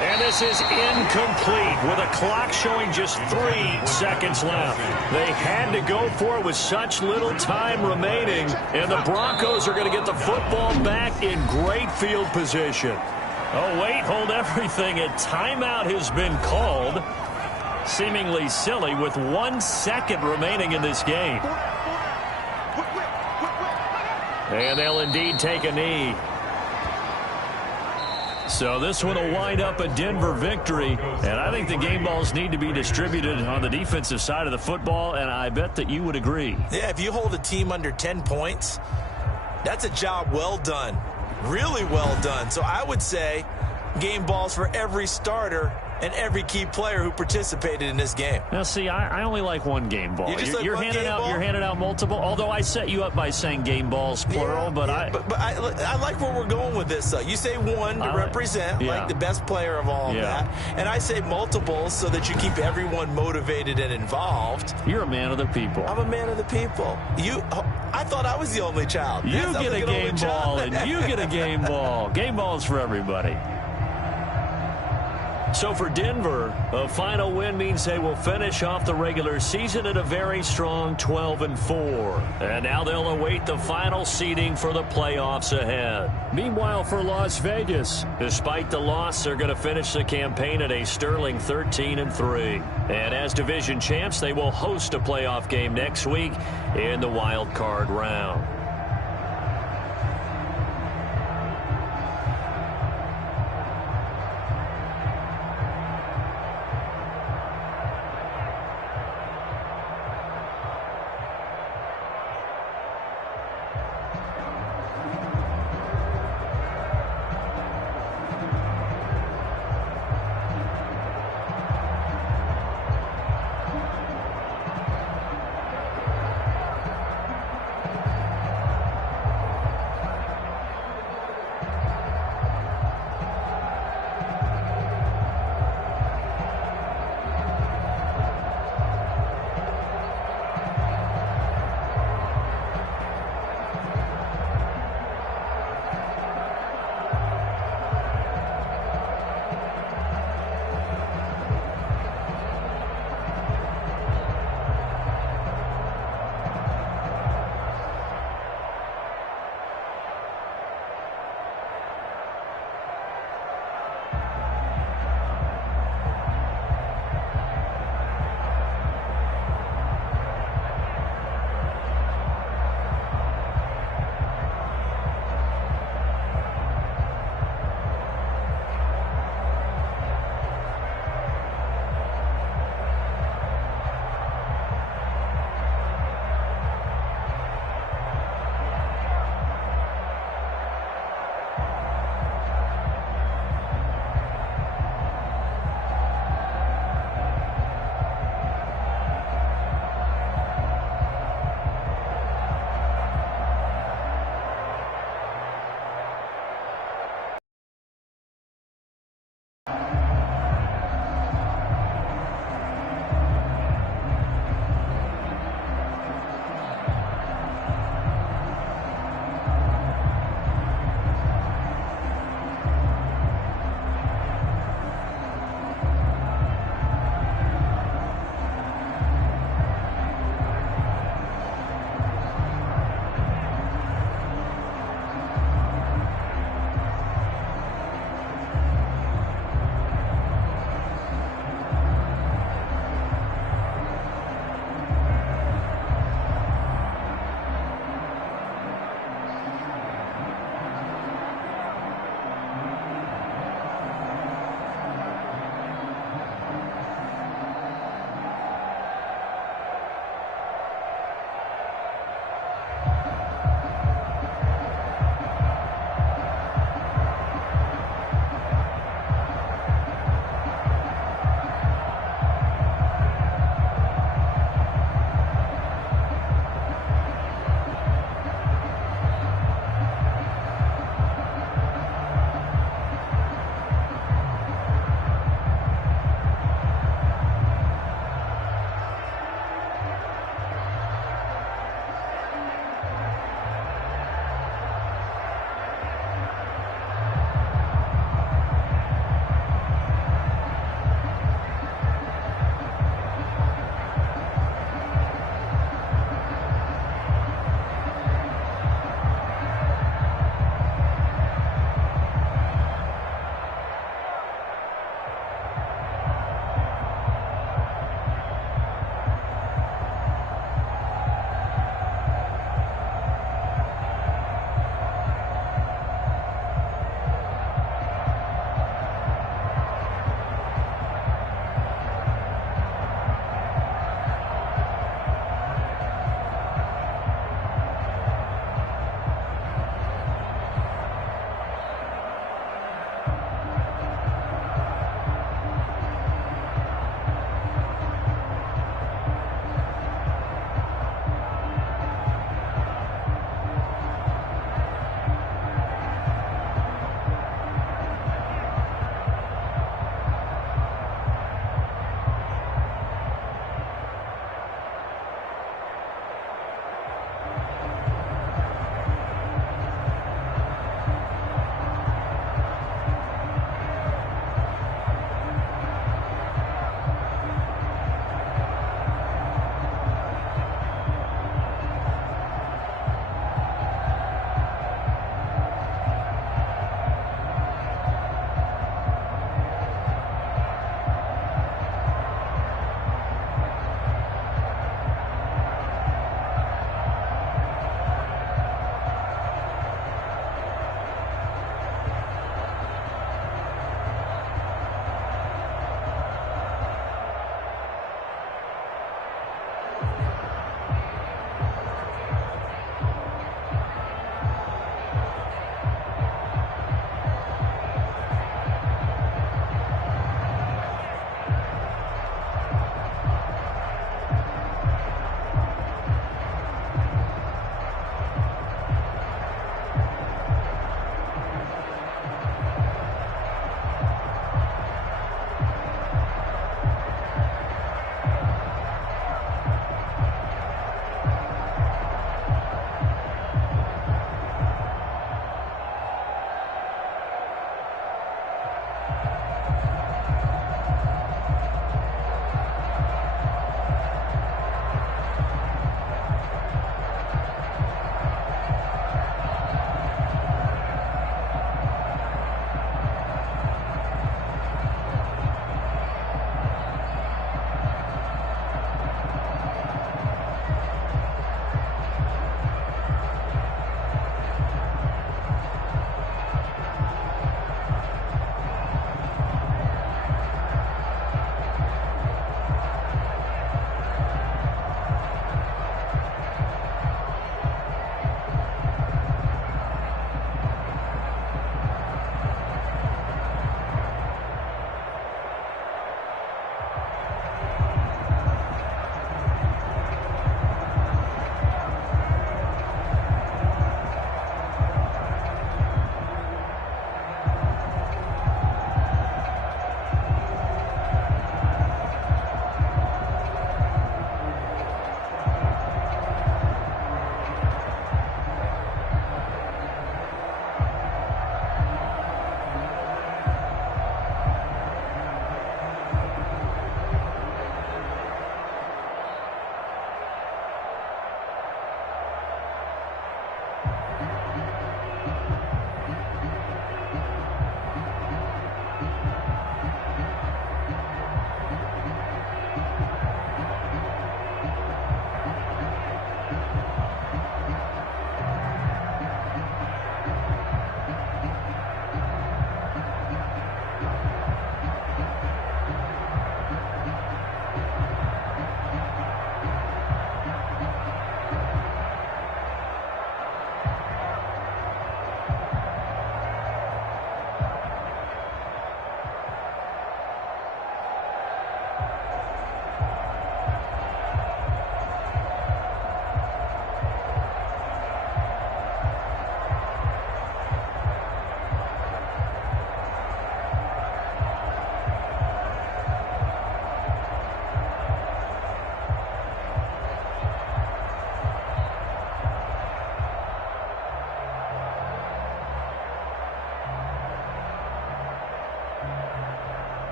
And this is incomplete with a clock showing just 3 seconds left. They had to go for it with such little time remaining. And the Broncos are going to get the football back in great field position. Oh, wait, hold everything. A timeout has been called. Seemingly silly with 1 second remaining in this game. And they'll indeed take a knee. So this one will wind up a Denver victory. And I think the game balls need to be distributed on the defensive side of the football, and I bet that you would agree. Yeah, if you hold a team under 10 points, that's a job well done. Really well done. So I would say game balls for every starter and every key player who participated in this game. Now, see, I only like one game ball. You're handing out multiple. Although I set you up by saying game balls plural, but I like where we're going with this. You say one to represent like the best player of all of that, and I say multiples so that you keep everyone motivated and involved. You're a man of the people. I'm a man of the people. I thought I was the only child. You get a game ball, and you get a game ball. Game balls for everybody. So for Denver, a final win means they will finish off the regular season at a very strong 12-4. And now they'll await the final seeding for the playoffs ahead. Meanwhile, for Las Vegas, despite the loss, they're going to finish the campaign at a sterling 13-3. And as division champs, they will host a playoff game next week in the wild card round.